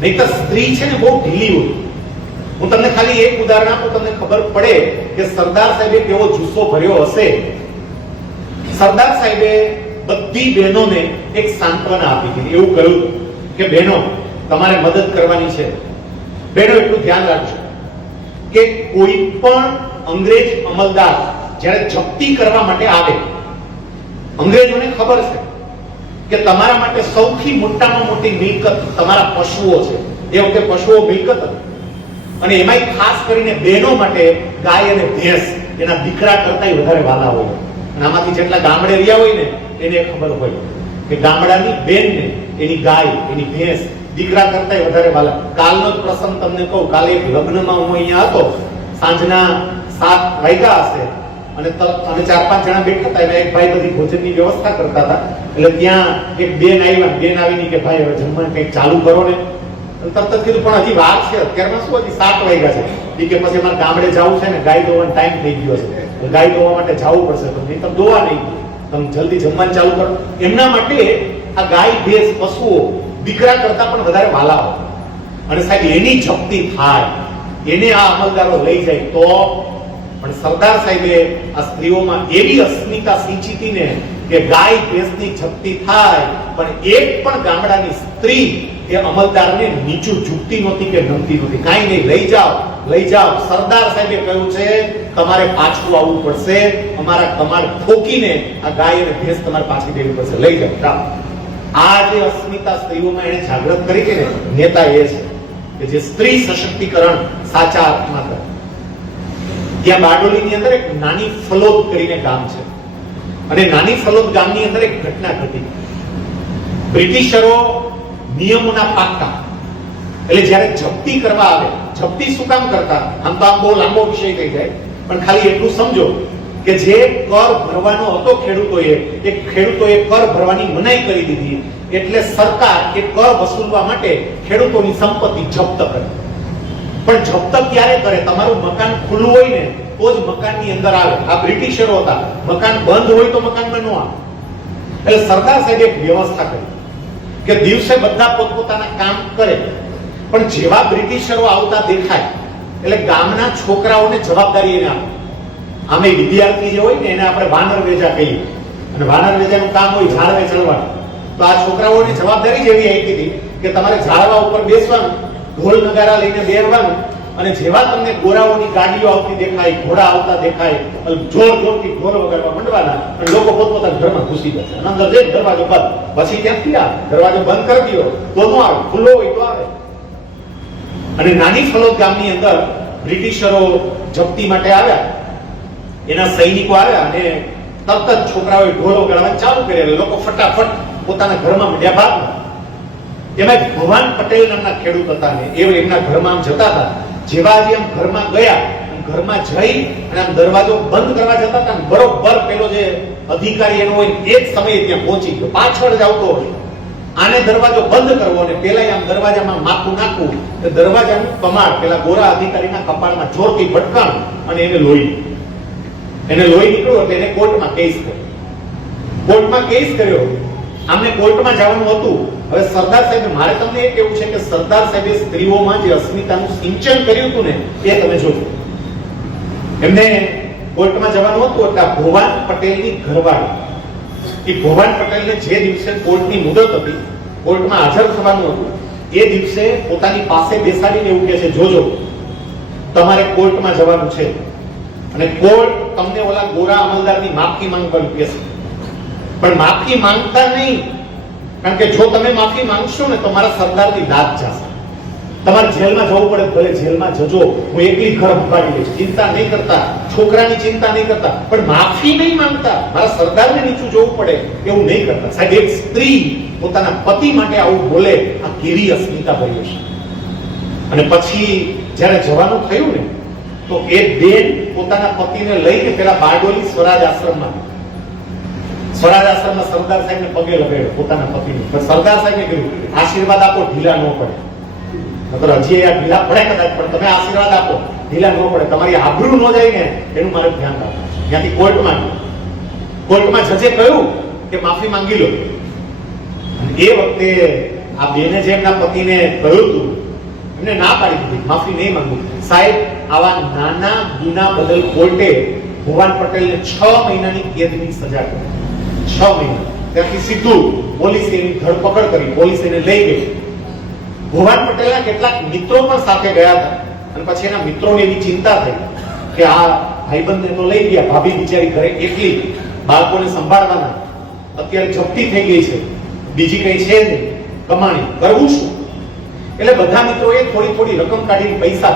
નહીતર સ્ત્રી છે ને બહુ ઢીલી હોય. હું તમને ખાલી એક ઉદાહરણ આપું, તમને ખબર પડે કે સરદાર સાહેબે કેવો જુસ્સો ભર્યો હશે. સરદાર સાહેબે બધી બહેનોને એક સાંત્વના આપી હતી. એવું કહ્યું કે બહેનો તમારે મદદ કરવાની છે. બહેનો એટલું ધ્યાન રાખજો કે કોઈ પણ અંગ્રેજ અમલદાર જ્યારે જપ્તી કરવા માટે આવે, અંગ્રેજોને ખબર છે કે તમારા માટે સૌથી મોટામાં મોટી મિલકત તમારા પશુઓ છે. એ વખતે પશુઓ મિલકત હતી અને એમાંય ખાસ કરીને બહેનો માટે ગાય અને ભેંસ એના દીકરા કરતા વધારે વાલા હોય. અને આમાંથી જેટલા ગામડે રહ્યા હોય ને એને ખબર હોય કે ગામડાની બેનને એની ગાય, એની ભેંસ દીકરા કરતા વધારે વાલા. કાલનો જ પ્રસંગ તમને કહું, કાલે એક લગ્નમાં હું અહીંયા હતો, સાંજના 7 વાગ્યા હશે અને 4-5 જણા બેઠા હતા. એમાં એક ભાઈ બધી ભોજનની વ્યવસ્થા કરતા હતા. એટલે ત્યાં એક બેન આવીને કે ભાઈ હવે જમવાનું કંઈક ચાલુ કરો ને. તરત જ કીધું પણ હજી વાર છે, અત્યારમાં શું હજી 7 વાગ્યા છે. એ કે પછી અમારે ગામડે જવું છે ને, ગાય દોવાનો ટાઈમ થઈ ગયો છે, ગાય દોવા માટે જવું પડશે. તો નહીં, તમે દોવા નહીં, તમે જલ્દી જમવાનું ચાલુ કરો. એમના માટે આ ગાય ભેંસ પશુઓ દીકરા કરતા પણ વધારે વાલા હોય. અને સાહેબ એની જપ્તી થાય, એને આ અમલદારો લઈ જાય તો પણ સરદાર સાહેબે આ સ્ત્રીઓમાં એવી અસ્મિતા સિંચી હતી ને કે ગાય ભેંસની જપ્તી થાય પણ એક પણ ગામડાની સ્ત્રી એ અમલદારને નીચું ઝૂકતી નહોતી કે નમતી નહોતી. કાંઈ નહીં, લઈ જાઓ. સરદાર સાહેબે કહ્યું છે તમારે પાછું આવવું પડશે, અમારા કમાડ ઠોકીને આ ગાય અને ભેંસ તમારે પાછી દેવી પડશે, લઈ જાઓ. આ જે અસ્મિતા સ્ત્રીઓમાં એને જાગૃત કરી કે ને નેતા એ છે કે જે સ્ત્રી સશક્તિકરણ સાચા અર્થમાં કરે. ત્યાં બારડોલીની અંદર એક નાની ફલોદ કરીને ગામ છે અને નાની ફલોદ ગામની અંદર એક ઘટના ઘટી. બ્રિટિશરો નિયમોના પાક્કા, એટલે જ્યારે જપ્તી કરવા આવે, જપ્તી શું કામ કરતા, આમ તો આમ બહુ લાંબો વિષય થઈ જાય, પણ ખાલી એટલું સમજો કે જે કર ભરવાનો હતો ખેડૂતોએ કર ભરવાની મનાઈ કરી દીધી. એટલે સરકાર એ કર વસૂલવા માટે ખેડૂતોની સંપત્તિ જપ્ત કરે. પણ જપ્ત ક્યારે કરે? તમારું મકાન ખુલ્લું હોય ને તો જ મકાનની અંદર આવે. આ બ્રિટિશરો હતા, મકાન બંધ હોય તો મકાનમાં ન આવે. એટલે સરદાર સાહેબે એક વ્યવસ્થા કરી કે દિવસે બધા પોતપોતાના કામ કરે, પણ જેવા બ્રિટિશરો આવતા દેખાય એટલે ગામના છોકરાઓને જવાબદારી એને આપે. આમે વિદ્યાર્થી જે હોય ને એને આપણે વાનર વેજા કહીએ, અને વાનર વેજાનું કામ હોય ઝાડવે ચડવાનું. તો આ છોકરાઓની જવાબદારી જેવી આવી હતી કે તમારે ઝાડવા ઉપર બેસવાનું, ઢોલ નગારા લઈને બેસવાનું, અને જેવા તમને ગોરાઓની ગાડીઓ આવતી દેખાય, ઘોડા આવતા દેખાય, જોર જોરથી ઢોલ વગાડવા માંડવાના, અને લોકો પોતપોતાના ઘરમાં ઘૂસી જશે. અંદર જઈને દરવાજો બંધ, પછી ક્યાંથી આવે? દરવાજો બંધ કરી દો તો ન આવે, ખુલ્લો હોય તો આવે. અને નાની ફલોદ ગામની અંદર બ્રિટિશરો જપ્તી માટે આવ્યા, એના સૈનિકો આવ્યા અને તરત જ છોકરાઓએ ઢોલ વગાડવા ચાલુ કર્યા. લોકો ફટાફટ પોતાના ઘરમાં મંડ્યા ભાગવા. એમાં ભવાન પટેલ નામના ખેડૂત હતા ને એ એમના ઘરમાં જતા હતા. જેવા આમ ઘરમાં ગયા, ઘરમાં જઈ અને આમ દરવાજો બંધ કરવા જતા હતા, બરોબર પેલો જે અધિકારી એનો હોય એ જ સમયે ત્યાં પહોંચી ગયો. પાછળ જ આવતો હોય, આને દરવાજો બંધ કરવો અને પેલા આમ દરવાજામાં માથું નાખવું, તો દરવાજાનું કમાડ પેલા ગોરા અધિકારીના કપાળમાં જોરથી ભટકાણું અને એને લોહી નીકળ્યું. એટલે એને કોર્ટમાં કેસ કર્યો. આમને કોર્ટમાં જવાનું હતું. હવે સરદાર સાહેબ, મારે તમને એ કહેવું છે કે સરદાર સાહેબે સ્ત્રીઓમાં જે અસ્મિતાનું સિંચન કર્યું હતું ને એ તમે જોજો. એમને કોર્ટમાં જવાનું હતું એટલે ભોવાન પટેલની ઘરવાળી, એ ભોવાન પટેલને જે દિવસે કોર્ટની મુદત હતી, કોર્ટમાં હાજર થવાનું હતું, એ દિવસે પોતાની પાસે બેસાડીને એવું કહે છે, જોજો તમારે કોર્ટમાં જવાનું છે અને કોર્ટ તમને ઓલા ગોરા અમલદારની માફી માંગવાનું કહેશે, પણ માફી માંગતા નહીં. કારણ કે જો તમે માફી માંગશો ને તો મારા સરદારની દાદ જશે. તમારે જેલમાં જવું પડે, ભલે જેલમાં જજો, હું એકલી ઘર સંભાળી લઈશ, ચિંતા નહીં કરતા, છોકરાની ચિંતા નહીં કરતા, પણ માફી નહીં માંગતા, મારા સરદારને નીચું જોવું પડે એવું નહીં કરતા. સાહેબ, એક સ્ત્રી પોતાના પતિ માટે આવું બોલે, આ કેવી અસ્મિતા ભર્યો છે. અને પછી જ્યારે જવાનું થયું ને તો એ બેન પોતાના પતિને લઈને પેલા બારડોલી સ્વરાજ આશ્રમમાં સરદાર સાહેબને પગે લગાડ્યો પોતાના પતિને. પણ સરદાર સાહેબે કહ્યું, આશીર્વાદ આપો, ઢીલા ન પડે. નકર હજી આ ઢીલા પડે કદાચ, પણ તમે આશીર્વાદ આપો, ઢીલા ન પડે. તમારી આબરૂ ન જાય ને એનું મારે ધ્યાન રાખવું. ત્યાંથી કોર્ટમાં જજે કહ્યું કે માફી માંગી લો. એ વખતે આ બેને જે એમના પતિને કહ્યું હતું એમને ના પાડી દીધી, માફી નહીં માંગુ. સાહેબ, આવા નાના ગુના બદલ કોર્ટે ભુવાન પટેલને 6 મહિનાની કેદની સજા કરી. 6 મહિના. ત્યાંથી સીધું પોલીસે એની ધરપકડ કરી, પોલીસ એને લઈ ગઈ. ભુવાન પટેલના કેટલાક મિત્રો પણ સાથે ગયા હતા અને પછી એના મિત્રોને એવી ચિંતા થઈ કે આ ભાઈબંધને તો લઈ ગયા, ભાભી બિચારી ઘરે એકલી, બાળકોને સંભાળવાના, અત્યારે જપ્તી થઈ ગઈ છે, બીજી કઈ છે નહીં, કમાણી કરવું શું? એટલે બધા મિત્રોએ થોડી રકમ કાઢીને પૈસા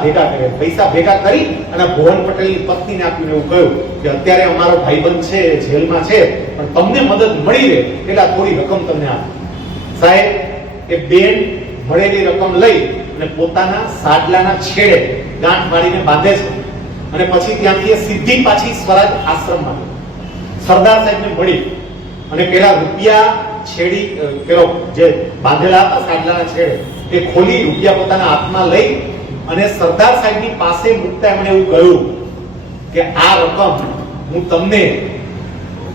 ભેગા કરી અને ભુવન પટેલની પત્નીને આપ્યું. એવું કહ્યું કે અત્યારે અમારો ભાઈબંધ છે, જેલમાં છે, પણ તમને મદદ મળી રહે એટલે થોડી રકમ તમને આપો. સાહેબ, એ બેન મળેલી રકમ લઈ અને પોતાના સાડલાના છેડે ગાંઠ મારીને બાંધે છે અને પછી ત્યાંથી એ સીધી પાછી સ્વરાજ આશ્રમમાં ગઈ. સરદાર સાહેબને મળી અને પેલા રૂપિયા છેડી પેલો જે બાંધેલા હતા સાડલાના છેડે એ ખોલી રૂપિયા પોતાના હાથમાં લઈ અને સરદાર સાહેબની પાસે મૂકતા એમણે એવું કહ્યું કે આ રકમ હું તમને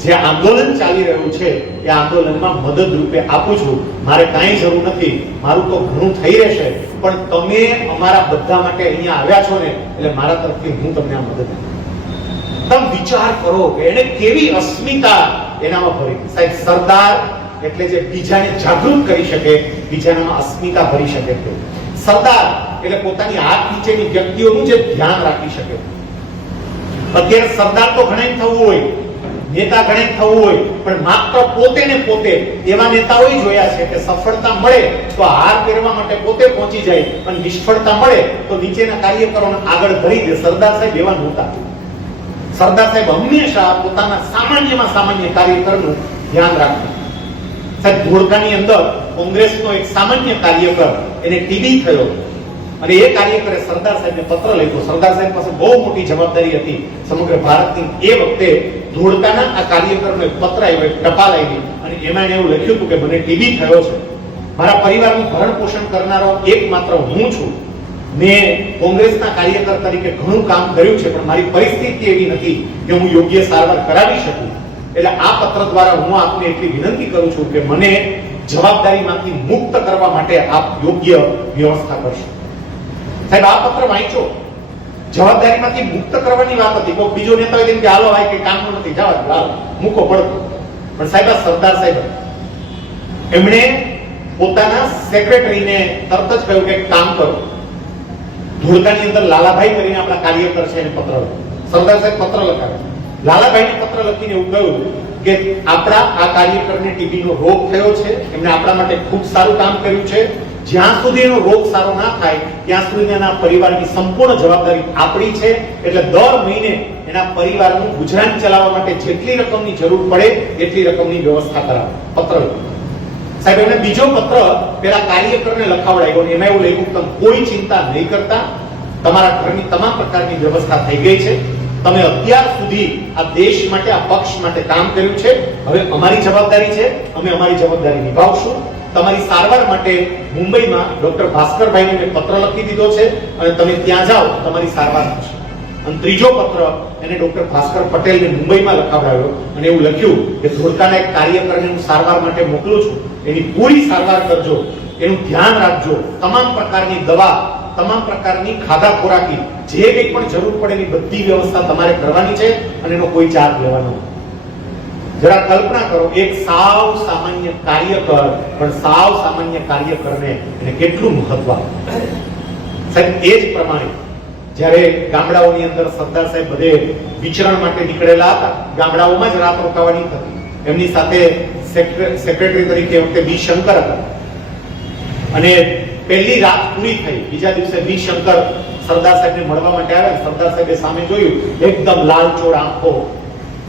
જે આંદોલન ચાલી રહ્યું છે એ આંદોલનમાં મદદ રૂપે આપું છું. મારે કાંઈ જરૂર નથી, મારું તો ઘણું થઈ રહેશે, પણ તમે અમારા બધા માટે અહીંયા આવ્યા છો ને એટલે મારા તરફથી હું તમને આ મદદ આપું. તમે વિચાર કરો કે એને કેવી અસ્મિતા એનામાં ભરી. સાહેબ, સરદાર એટલે જે બીજાને જાગૃત કરી શકે, બીજાનામાં અસ્મિતા ભરી શકે. સરદાર એટલે પોતાની હાથ નીચેની વ્યક્તિઓનું જે ધ્યાન રાખી શકે. અત્યારે સરદાર તો ઘણા થવું હોય, નેતા ઘણા થવું હોય, પણ માત્ર પોતે ને પોતે એવા નેતાઓ જોયા છે કે સફળતા મળે તો હાર પહેરવા માટે પોતે પહોંચી જાય, અને નિષ્ફળતા મળે તો નીચેના કાર્યકરોને આગળ ધરી દે. સરદાર સાહેબ એવા નહોતા. સરદાર સાહેબ હંમેશા પોતાના સામાન્યમાં સામાન્ય કાર્યકરનું ધ્યાન રાખતા. સાહેબ, ધોળકાની અંદર કોંગ્રેસનો એક સામાન્ય કાર્યકર એને ટીબી થયો અને એ કાર્યકરે સરદાર સાહેબને પત્ર લખ્યો. સરદાર સાહેબ પાસે બહુ મોટી જવાબદારી હતી સમગ્ર ભારતની. એ વખતે ધોળકાના આ કાર્યકરનો એક પત્ર આવ્યો, એક ટપાલ આવી, અને એમાં એને એવું લખ્યું હતું કે મને ટીબી થયો છે, મારા પરિવારનું ભરણ પોષણ કરનારો એકમાત્ર હું છું, મેં કોંગ્રેસના કાર્યકર તરીકે ઘણું કામ કર્યું છે, પણ મારી પરિસ્થિતિ એવી નથી કે હું યોગ્ય સારવાર કરાવી શકું. એટલે આ પત્ર દ્વારા હું આપને એટલી વિનંતી કરું છું કે મને જવાબદારીમાંથી મુક્ત કરવા માટે આપ યોગ્ય વ્યવસ્થા કરશો. સાહેબ, આ પત્ર વાંચો. જવાબદારીમાંથી મુક્ત કરવાની વાત હતી. કોઈ બીજો નેતા હોય કે હાલો ભાઈ કે કામનું નથી, જવા દો, હાલો મૂકો પડતો. પણ સાહેબ, આ સરદાર સાહેબ એમણે પોતાના સેક્રેટરીને તરત જ કહ્યું કે કામ કરો. ધોળકાની અંદર લાલાભાઈ કરીને આપણા કાર્યકર છે એને પત્ર લખ્યો. સરદાર સાહેબ પત્ર લખાવે. લાલાભાઈને પત્ર લખીને એવું કહ્યું કે આપણા આ કાર્યકરને ટીબીનો રોગ થયો છે, એમણે આપણા માટે ખૂબ સારું કામ કર્યું છે, જ્યાં સુધી એનો રોગ સારો ના થાય ત્યાં સુધી એના પરિવારની સંપૂર્ણ જવાબદારી આપણી છે, એટલે દર મહિને એના પરિવારનું ગુજરાન ચલાવવા માટે જેટલી રકમની જરૂર પડે એટલી રકમની વ્યવસ્થા કરાવો. પત્ર લખ્યો. સાહેબ, એમને બીજો પત્ર પેલા કાર્યકરને લખાવડાવ્યો અને એમાં એવું લખ્યું કે કોઈ ચિંતા નહીં કરતા, તમારા ઘરની તમામ પ્રકારની વ્યવસ્થા થઈ ગઈ છે, તમે અત્યાર સુધી આ દેશ માટે, આ પક્ષ માટે કામ કર્યું છે, હવે અમારી જવાબદારી છે, અમે અમારી જવાબદારી નિભાવશું. તમારી સારવાર માટે મુંબઈમાં ડોક્ટર ભાસ્કરભાઈને મેં પત્ર લખી દીધો છે અને તમે ત્યાં જાઓ, તમારી સારવાર થશે. અને ત્રીજો પત્ર એને ડોક્ટર ભાસ્કર પટેલને મુંબઈમાં લખાવડાવ્યો અને એવું લખ્યું કે ધોળકાના એક કાર્યકરને હું સારવાર માટે મોકલું છું, એની પૂરી સારવાર કરજો, એનું ધ્યાન રાખજો, તમામ પ્રકારની દવા, તમામ પ્રકારની ખાધા ખોરાકી જે કંઈ પણ જરૂર પડે એની બધી વ્યવસ્થા તમારે કરવાની છે અને એનો કોઈ ચાર્જ લેવાનો નથી. જરા કલ્પના કરો, એક સાવ સામાન્ય કાર્યકર, પણ સાવ સામાન્ય કાર્યકરને એને કેટલું મહત્વ આપે. સાહેબ, એ જ પ્રમાણે જ્યારે ગામડાઓની અંદર સરદાર સાહેબ બધે વિચરણ માટે નીકળેલા હતા, ગામડાઓમાં જ રાત રોકાવાની થતી. એમની સાથે સેક્રેટરી તરીકે વખતે બી શંકર હતા અને પહેલી રાત પૂરી થઈ, બીજા દિવસે બી શંકર સરદાર સાહેબને મળવા માટે આવ્યા. સરદાર સાહેબે સામે જોયું, એકદમ લાલચોળ આંખો.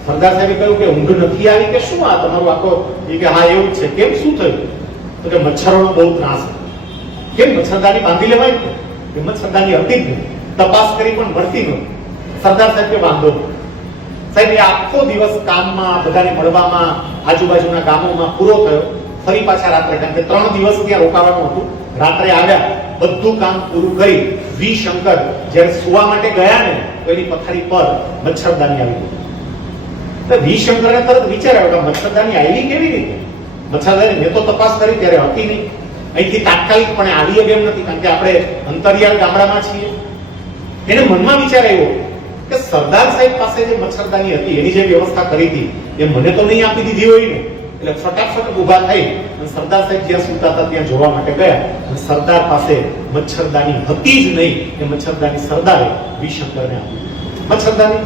સરદાર સાહેબે કહ્યું કે ઊંઘ નથી આવી કે શું આ તમારું આખો? એ કે હા એવું જ છે. કેમ, શું થયું? તો કે મચ્છરોનો બહુ ત્રાસ. કેમ, મચ્છરદાની બાંધી લેવાય ને? કે મચ્છરદાની હતી જ નહીં, તપાસ કરી પણ મળતી નહોતી. સરદાર સાહેબ કે વાંધો નહીં. સાહેબ, એ આખો દિવસ કામમાં, બધાને મળવામાં, આજુબાજુના ગામોમાં પૂરો થયો. ફરી પાછા રાત્રે, કારણ કે 3 દિવસ ત્યાં રોકાવાનું હતું, રાત્રે આવ્યા, બધું કામ પૂરું કરી વી શંકર જ્યારે સુવા માટે ગયા ને તો એની પથારી પર મચ્છરદાની આવી ગઈ. તો વી શંકરને તરત વિચાર આવ્યો કે મચ્છરદાની આવી કેવી રીતે? મચ્છરદાની મેં તો તપાસ કરી ત્યારે હતી નહીં, અહીંથી તાત્કાલિકપણે આવી એમ નથી, કારણ કે આપણે અંતરિયાળ ગામડામાં છીએ. એને મનમાં વિચાર આવ્યો કે સરદાર સાહેબ પાસે જે મચ્છરદાની હતી, એની જે વ્યવસ્થા કરી હતી એ મને તો નહીં આપી દીધી હોય ને. એટલે ફટાફટ ઉભા થઈ અને સરદાર સાહેબ જ્યાં સૂતા હતા ત્યાં જોવા માટે ગયા અને સરદાર પાસે મચ્છરદાની હતી જ નહીં. એ મચ્છરદાની સરદારે વી શંકરને આપી. મચ્છરદાની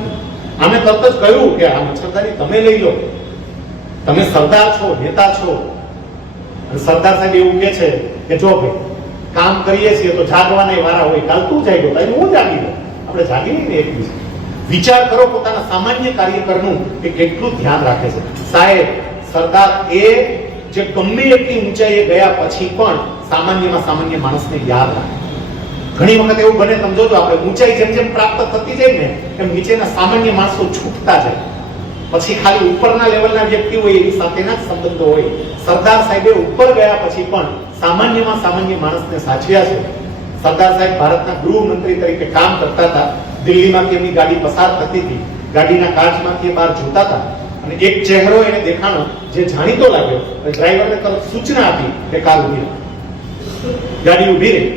આમે તરત જ કહ્યું કે આ મચ્છરદાની તમે લઈ લો, તમે સરદાર છો, નેતા છો. અને સરદાર સાહેબ એવું કહે છે કે જો ભાઈ કામ કરીએ છીએ તો જાગવાના વારા હોય, કાલ તું જાગ્યો, ભાઈ હું જાગી ગયો, આપણે જાગી નહીં ને એક દિવસ. વિચાર કરો પોતાના સામાન્ય કાર્યકરનું કે કેટલું ધ્યાન રાખે છે. સાહેબ, સરદાર એ જે ગમે એટલી ઊંચાઈએ ગયા પછી પણ સામાન્યમાં સામાન્ય માણસને યાદ રાખે. ઘણી વખત એવું બને, તમે જોજો, આપણે ઊંચાઈ જેમ જેમ પ્રાપ્ત થતી જાય ને એમ નીચેના સામાન્ય માણસો છૂટતા જાય, પછી ખાલી ઉપરના લેવલના વ્યક્તિ હોય એની સાથેના જ સંબંધો હોય. સરદાર સાહેબે ઉપર ગયા પછી પણ સામાન્યમાં સામાન્ય માણસને સાચવ્યા છે. સરદાર સાહેબ ભારતના ગૃહમંત્રી તરીકે કામ કરતા હતા. દિલ્હીમાંથી એમની ગાડી પસાર થતી હતી, ગાડીના કાચમાંથી બહાર જોતા હતા અને એક ચહેરો એને દેખાણો જે જાણીતો લાગ્યો. ડ્રાઈવરને તરત સૂચના આપી કે કાર ઉભી રહે. ગાડી ઉભી રહી.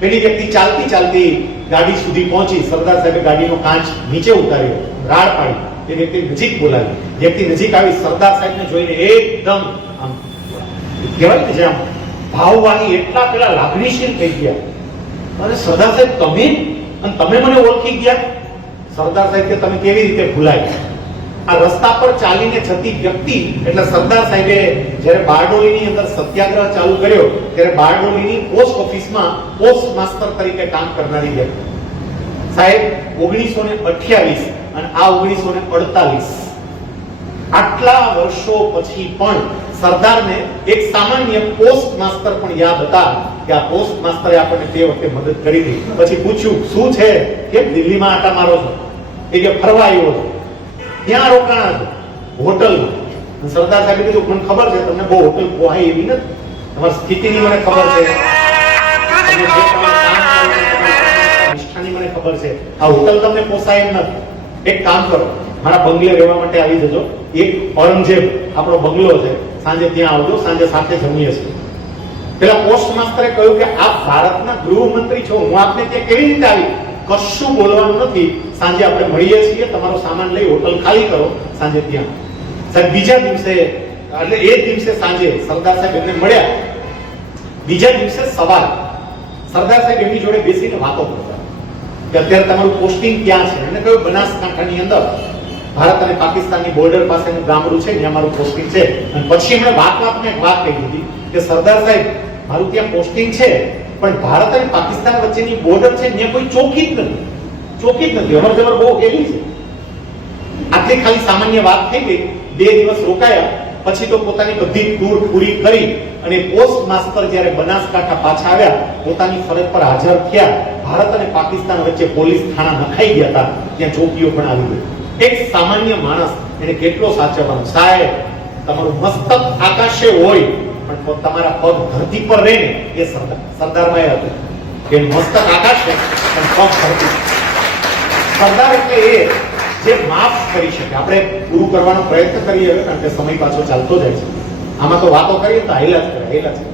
પેલી વ્યક્તિ ચાલતી ચાલતી ગાડી સુધી પહોંચી. સરદાર સાહેબે ગાડીનો કાચ નીચે ઉતાર્યો, રાડ પાડી. એ વ્યક્તિ નજીક બોલાવી. વ્યક્તિ નજીક આવી સરદાર સાહેબને જોઈને એકદમ આમ કહેવાય ને જેમ ભાવવાળી, એટલા પેલા લાગણીશીલ થઈ ગયા. અને સરદાર સાહેબ તમે, અને તમે મને ઓળખી ગયા? સરદાર સાહેબ કે તમે કેવી રીતે ભૂલાય? આ રસ્તા પર ચાલીને જતી વ્યક્તિ, એટલે સરદાર સાહેબે જ્યારે બારડોલીની અંદર સત્યાગ્રહ ચાલુ કર્યો ત્યારે બારડોલીની પોસ્ટ ઓફિસમાં પોસ્ટ માસ્ટર તરીકે કામ કરનારી વ્યક્તિ સાહેબ 1928 અને આ 1948 આટલા વર્ષો પછી પણ સરદારને એક સામાન્ય પોસ્ટ માસ્ટર પણ યાદ હતા કે આ પોસ્ટ માસ્ટરે આપણને તે વખતે મદદ કરી હતી. પછી પૂછ્યું શું છે, કેમ દિલ્હીમાં આટા મારો છો? એ કે ફરવા આવ્યો છો. ત્યાં રોકાણા છો હોટલમાં. સરદાર સાહેબે કીધું મને ખબર છે તમને બહુ હોટલ પોહાય એવી નથી, તમારી સ્થિતિની મને ખબર છે, નિષ્ઠાની મને ખબર છે, આ હોટલ તમને પોસાય એમ નથી. એક કામ કરો, મારા બંગલે રહેવા માટે આવી જજો. એક ઔરંગઝેબ આપણો બંગલો છે, સાંજે ત્યાં આવજો, સાંજે સાથે જમીએ છીએ. પેલા પોસ્ટ માસ્ટરે કહ્યું કે આપ ભારતના ગૃહમંત્રી છો, હું આપને ત્યાં કેવી રીતે આવી? કશું બોલવાનું નથી, સાંજે આપણે મળીએ છીએ, તમારો સામાન લઈ હોટલ ખાલી કરો, સાંજે ત્યાં. સાહેબ બીજા દિવસે, એટલે એ દિવસે સાંજે સરદાર સાહેબ એમને મળ્યા. બીજા દિવસે સવારે સરદાર સાહેબ એમની જોડે બેસીને વાતો કરતા કે અત્યારે તમારું પોસ્ટિંગ ક્યાં છે? એને કહ્યું બનાસકાંઠાની અંદર ભારત અને પાકિસ્તાનની બોર્ડર પાસેનું ગામડું છે, ત્યાં મારું પોસ્ટિંગ છે. અને પછી એમણે વાતમાં એક વાત કહી દીધી કે સરદાર સાહેબ મારું ત્યાં પોસ્ટિંગ છે, પણ ભારત અને પાકિસ્તાન વચ્ચેની બોર્ડર છે ત્યાં કોઈ ચોકી જ નથી, ચોકી જ નથી, અવરજવર બહુ હેલી છે. આટલી ખાલી સામાન્ય વાત થઈ ગઈ. 2 દિવસ રોકાયા પછી તો પોતાની બધી ટૂર પૂરી કરી અને પોસ્ટ માસ્ટર જ્યારે બનાસકાંઠા પાછા આવ્યા, પોતાની ફરજ પર હાજર થયા. ભારત અને પાકિસ્તાન વચ્ચે પોલીસ થાણા નખાઈ ગયા હતા, ત્યાં ચોકીઓ પણ આવી ગઈ. એક સામાન્ય માણસ એને કેટલો સાચવવાનો? સાહેબ તમારું મસ્તક આકાશે હોય પણ તમારા પગ ધરતી પર રહે ને, એ સરદારમાં એ હતું કે મસ્તક આકાશ છે પણ પગ ધરતી. સરદાર એટલે એ જે માફ કરી શકે. આપણે પૂરું કરવાનો પ્રયત્ન કરીએ કારણ કે સમય પાછો ચાલતો જાય છે. આમાં તો વાતો કરીએ તો હેલા જ કરે, હેલા છે.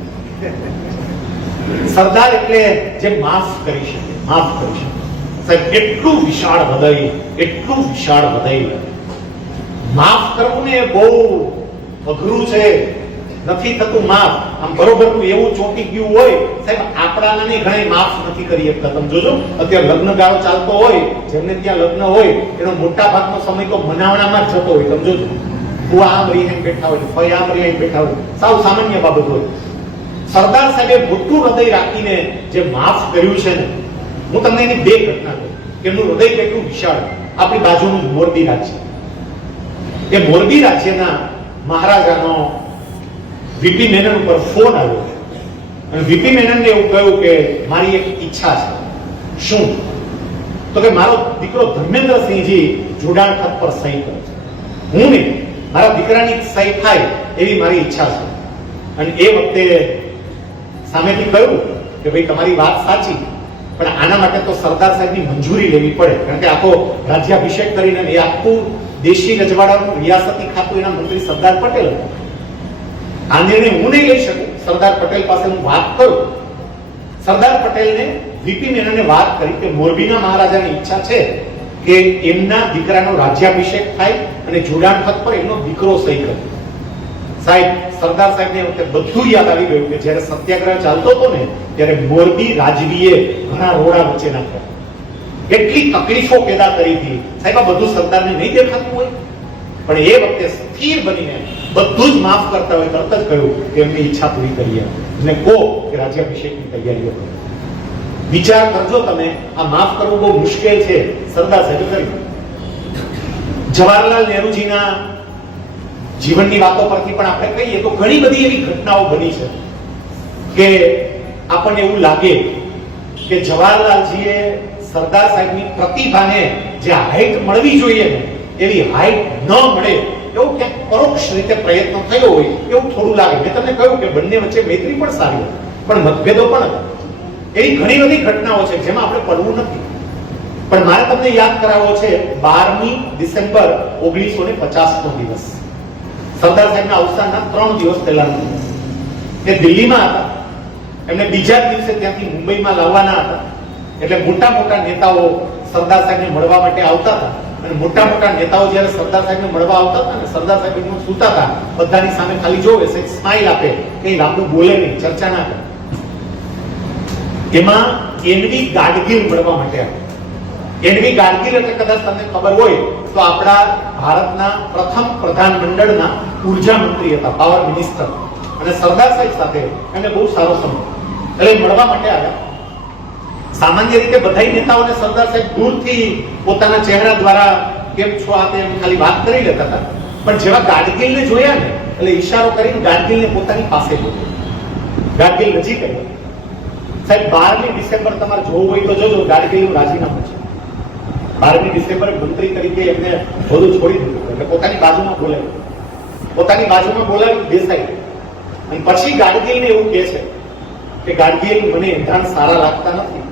સરદાર એટલે જે માફ કરી શકે, માફ કરી શકે. સાહેબ એટલું વિશાળ હૃદય, એટલું વિશાળ હૃદય. માફ કરવું ને બહુ અઘરું છે, નથી થતું માફ. આમ બરોબરનું એવું ચોંટી ગયું હોય સાહેબ, આપણાને ઘણા માફ નથી કરી શકતા. તમે જોજો અત્યારે લગ્ન ગાળો ચાલતો હોય, જેમને ત્યાં લગ્ન હોય એનો મોટા ભાગનો સમય તો મનાવણામાં જ જતો હોય. તમે જોજો બુઆ આમ રહીને બેઠા હોય, ફઈ આમ રહીને બેઠા હોય, સાવ સામાન્ય બાબત હોય. સરદાર સાહેબે મોટું હૃદય રાખીને જે માફ કર્યું છે ને, હું તમને એની 2 ઘટના કહું કે એમનું હૃદય કેટલું વિશાળ. આપણી બાજુનું મોરબી રાજ્ય, એ મોરબી રાજ્યના મહારાજાનો વીપી મેનન ઉપર ફોન આવ્યો અને વીપી મેનનને એવું કહ્યું કે મારી એક ઈચ્છા છે. શું? તો કે મારો દીકરો ધર્મેન્દ્રસિંહજી જોડાણ ખત પર સહી કરે છે, હું નહીં, મારા દીકરાની સહી થાય એવી મારી ઈચ્છા છે. અને એ વખતે સામેથી કહ્યું કે ભાઈ તમારી વાત સાચી, પણ આના માટે તો સરદાર સાહેબની મંજૂરી લેવી પડે, કારણ કે આખો રાજ્યાભિષેક કરીને એ આખું દેશી રજવાડાનું રિયાસતી ખાતું એના મંત્રી સરદાર પટેલ હતા. આ નિર્ણય હું નહીં લઈ શકું, સરદાર પટેલ પાસે હું વાત કરું. સરદાર પટેલને વીપી મેનને વાત કરી કે મોરબીના મહારાજાની ઈચ્છા છે કે એમના દીકરાનો રાજ્યાભિષેક થાય અને જોડાણ ખત પર એનો દીકરો સહી કરે. સાહેબ સરદાર સાહેબને વખતે બધું યાદ આવી ગયું કે જ્યારે સત્યાગ્રહ ચાલતો હતો ને ત્યારે મોરબી રાજવીએ ઘણા રોડા વચ્ચે નાખ્યા, કેટલી તકલીફો પેદા કરી હતી. સાહેબ આ બધું સરદારને નહીં દેખાતું હોય, પણ એ વખતે સ્થિર બનીને બધું જ માફ કરતા હોય તરત જ કહ્યું કે એમની ઈચ્છા પૂરી કરીએ અને કહો કે રાજ્યાભિષેકની તૈયારીઓ કરો. વિચાર કરજો તમે, આ માફ કરવું બહુ મુશ્કેલ છે, સરદાર સાહેબે કર્યું. જવાહરલાલ નહેરુજીના જીવનની વાતો પરથી પણ આપણે કહીએ તો ઘણી બધી એવી ઘટનાઓ બની છે કે આપણને એવું લાગે કે જવાહરલાલજીએ સરદાર સાહેબની પ્રતિભાને જે હાઈટ મળવી જોઈએ ને એવી હાઈટ ન મળે એવું ક્યાંક પરોક્ષ રીતે પ્રયત્ન થયો હોય એવું થોડું લાગે. મેં તમને કહ્યું કે બંને વચ્ચે મૈત્રી પણ સારી હતી, પણ મતભેદો પણ હતા. એવી ઘણી બધી ઘટનાઓ છે જેમાં આપણે પડવું નથી. પણ મારે તમને યાદ કરાવવો છે 12મી ડિસેમ્બર 1950 નો દિવસ, સરદાર સાહેબના અવસાનના 3 દિવસ પહેલાનો દિવસ. એ દિલ્હીમાં હતા, એમને બીજા દિવસે ત્યાંથી મુંબઈમાં લાવવાના હતા. એટલે મોટા મોટા નેતાઓ સરદાર સાહેબને મળવા માટે આવતા હતા, અને મોટા મોટા નેતાઓ જ્યારે સરદાર સાહેબને મળવા આવતા હતા ને સરદાર સાહેબ એકદમ સૂતા હતા, બધાની સામે ખાલી જોવે, સ્માઈલ આપે, કઈ લાંબુ બોલે નહીં, ચર્ચા ના કરે. એમાં એનવી ગાડગીલ મળવા માટે આવ્યા. એનવી ગાડગીલ એટલે કદાચ તમને ખબર હોય તો આપણા ભારતના પ્રથમ પ્રધાનમંડળના ઉર્જા મંત્રી હતા, પાવર મિનિસ્ટર. અને સરદાર સાહેબ સાથે એમને બહુ સારો સંબંધ, એટલે મળવા માટે આવ્યા. સામાન્ય રીતે બધા નેતાઓને સરદાર સાહેબ દૂરથી પોતાના ચહેરા દ્વારા કેમ છો આ તેમ ખાલી વાત કરી લેતા હતા. પણ જેવા ગાડગીલને જોયા ને એટલે ઈશારો કરીને ગાડગીલને પોતાની પાસે બોલ્યો. ગાડગીલ નજીક આવ્યો. સાહેબ 12મી ડિસેમ્બર તમારે જોવું હોય તો જોજો, ગાડગીલનું રાજીનામું છે. 12મી ડિસેમ્બરે મંત્રી તરીકે એમને બધું છોડી દીધું, એટલે પોતાની બાજુમાં બોલાવ્યું. પોતાની બાજુમાં બોલાવી બેસાઈ. અને પછી ગાડગીલને એવું કહે છે કે ગાડગીલ, મને એંધાણ સારા લાગતા નથી,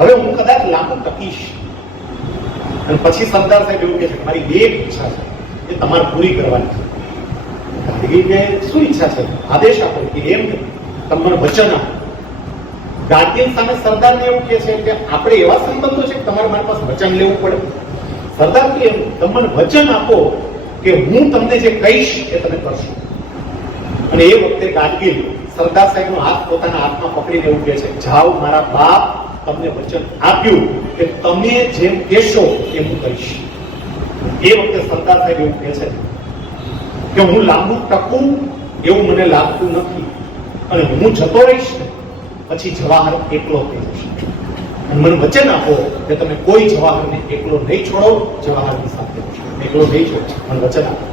હવે હું કદાચ લાંબુ ટકીશ. અને પછી સરદાર સાહેબ એવું કહે છે, મારી એક ઈચ્છા છે એ તમારે પૂરી કરવાની છે. ગાડગીલને શું ઈચ્છા છે? આદેશ આપો કે એમ તમને વચન આપો. ગાડગીલ સામે સરદારને એવું કહે છે કે આપણે એવા સંબંધો છે કે તમારે મારી પાસે વચન લેવું પડે. સરદાર કે તમને વચન આપો કે હું તમને જે કહીશ એ તમે કરશો. અને એ વખતે ગાડગીલ સરદાર સાહેબનો હાથ પોતાના હાથમાં પકડીને એવું કહે છે, જાઓ, મારા બાપ તમને વચન આપ્યું કે તમે જેમ કહેશો એમ હું કહીશ. એ વખતે સરદાર સાહેબ એવું કહે છે કે હું લાંબુ ટકું એવું મને લાગતું નથી, અને હું જતો રહીશ પછી જવાહર એકલો થઈ જશે. અને મને વચન આપો કે તમે કોઈ જવાહરને એકલો નહીં છોડો, જવાહરની સાથે એકલો નહીં છોડો, મને વચન આપો.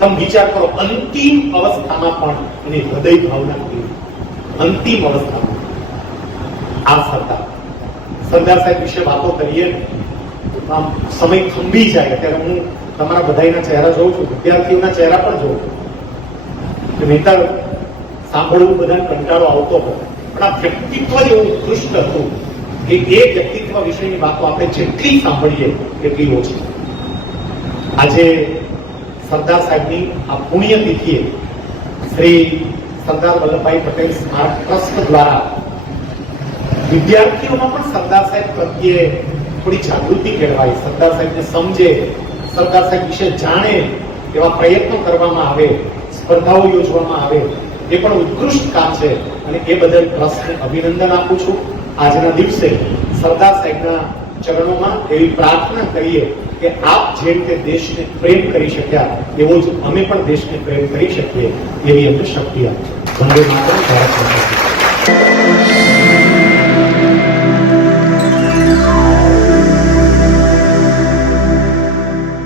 તમે વિચાર કરો, અંતિમ અવસ્થામાં પણ એની હૃદય ભાવના કેવી, અંતિમ અવસ્થામાં આ સરદાર સાહેબ વિશે વાતો કરીએ આમ સમય થંભી જાય. અત્યારે હું તમારા બધાના ચહેરા જોઉં છું, વિદ્યાર્થીઓના ચહેરા પણ જોઉં છું. નહીતર સાંભળવું બધાને કંટાળો આવતો હોય, પણ આ વ્યક્તિત્વ જ એવું ઉત્કૃષ્ટ હતું કે એ વ્યક્તિત્વ વિશેની વાતો આપણે જેટલી સાંભળીએ એટલી ઓછી. આજે સરદાર સાહેબની આ પુણ્યતિથિએ શ્રી સરદાર વલ્લભભાઈ પટેલ સ્મારક ટ્રસ્ટ દ્વારા વિદ્યાર્થીઓમાં પણ સરદાર સાહેબ પ્રત્યે થોડી જાગૃતિ કેળવાય, સરદાર સાહેબને સમજે, સરદાર સાહેબ વિશે જાણે એવા પ્રયત્નો કરવામાં આવે, સ્પર્ધાઓ યોજવામાં આવે. એ પણ ઉત્કૃષ્ટ કામ છે અને એ બદલ ટ્રસ્ટને અભિનંદન આપું છું. આજના દિવસે સરદાર સાહેબના ચરણોમાં એવી પ્રાર્થના કરીએ કે આપ જે રીતે દેશને પ્રેમ કરી શક્યા એવો જ અમે પણ દેશને પ્રેમ કરી શકીએ, એવી અમને શક્તિ આપજો. વંદે માતરમ. ભારત માતા.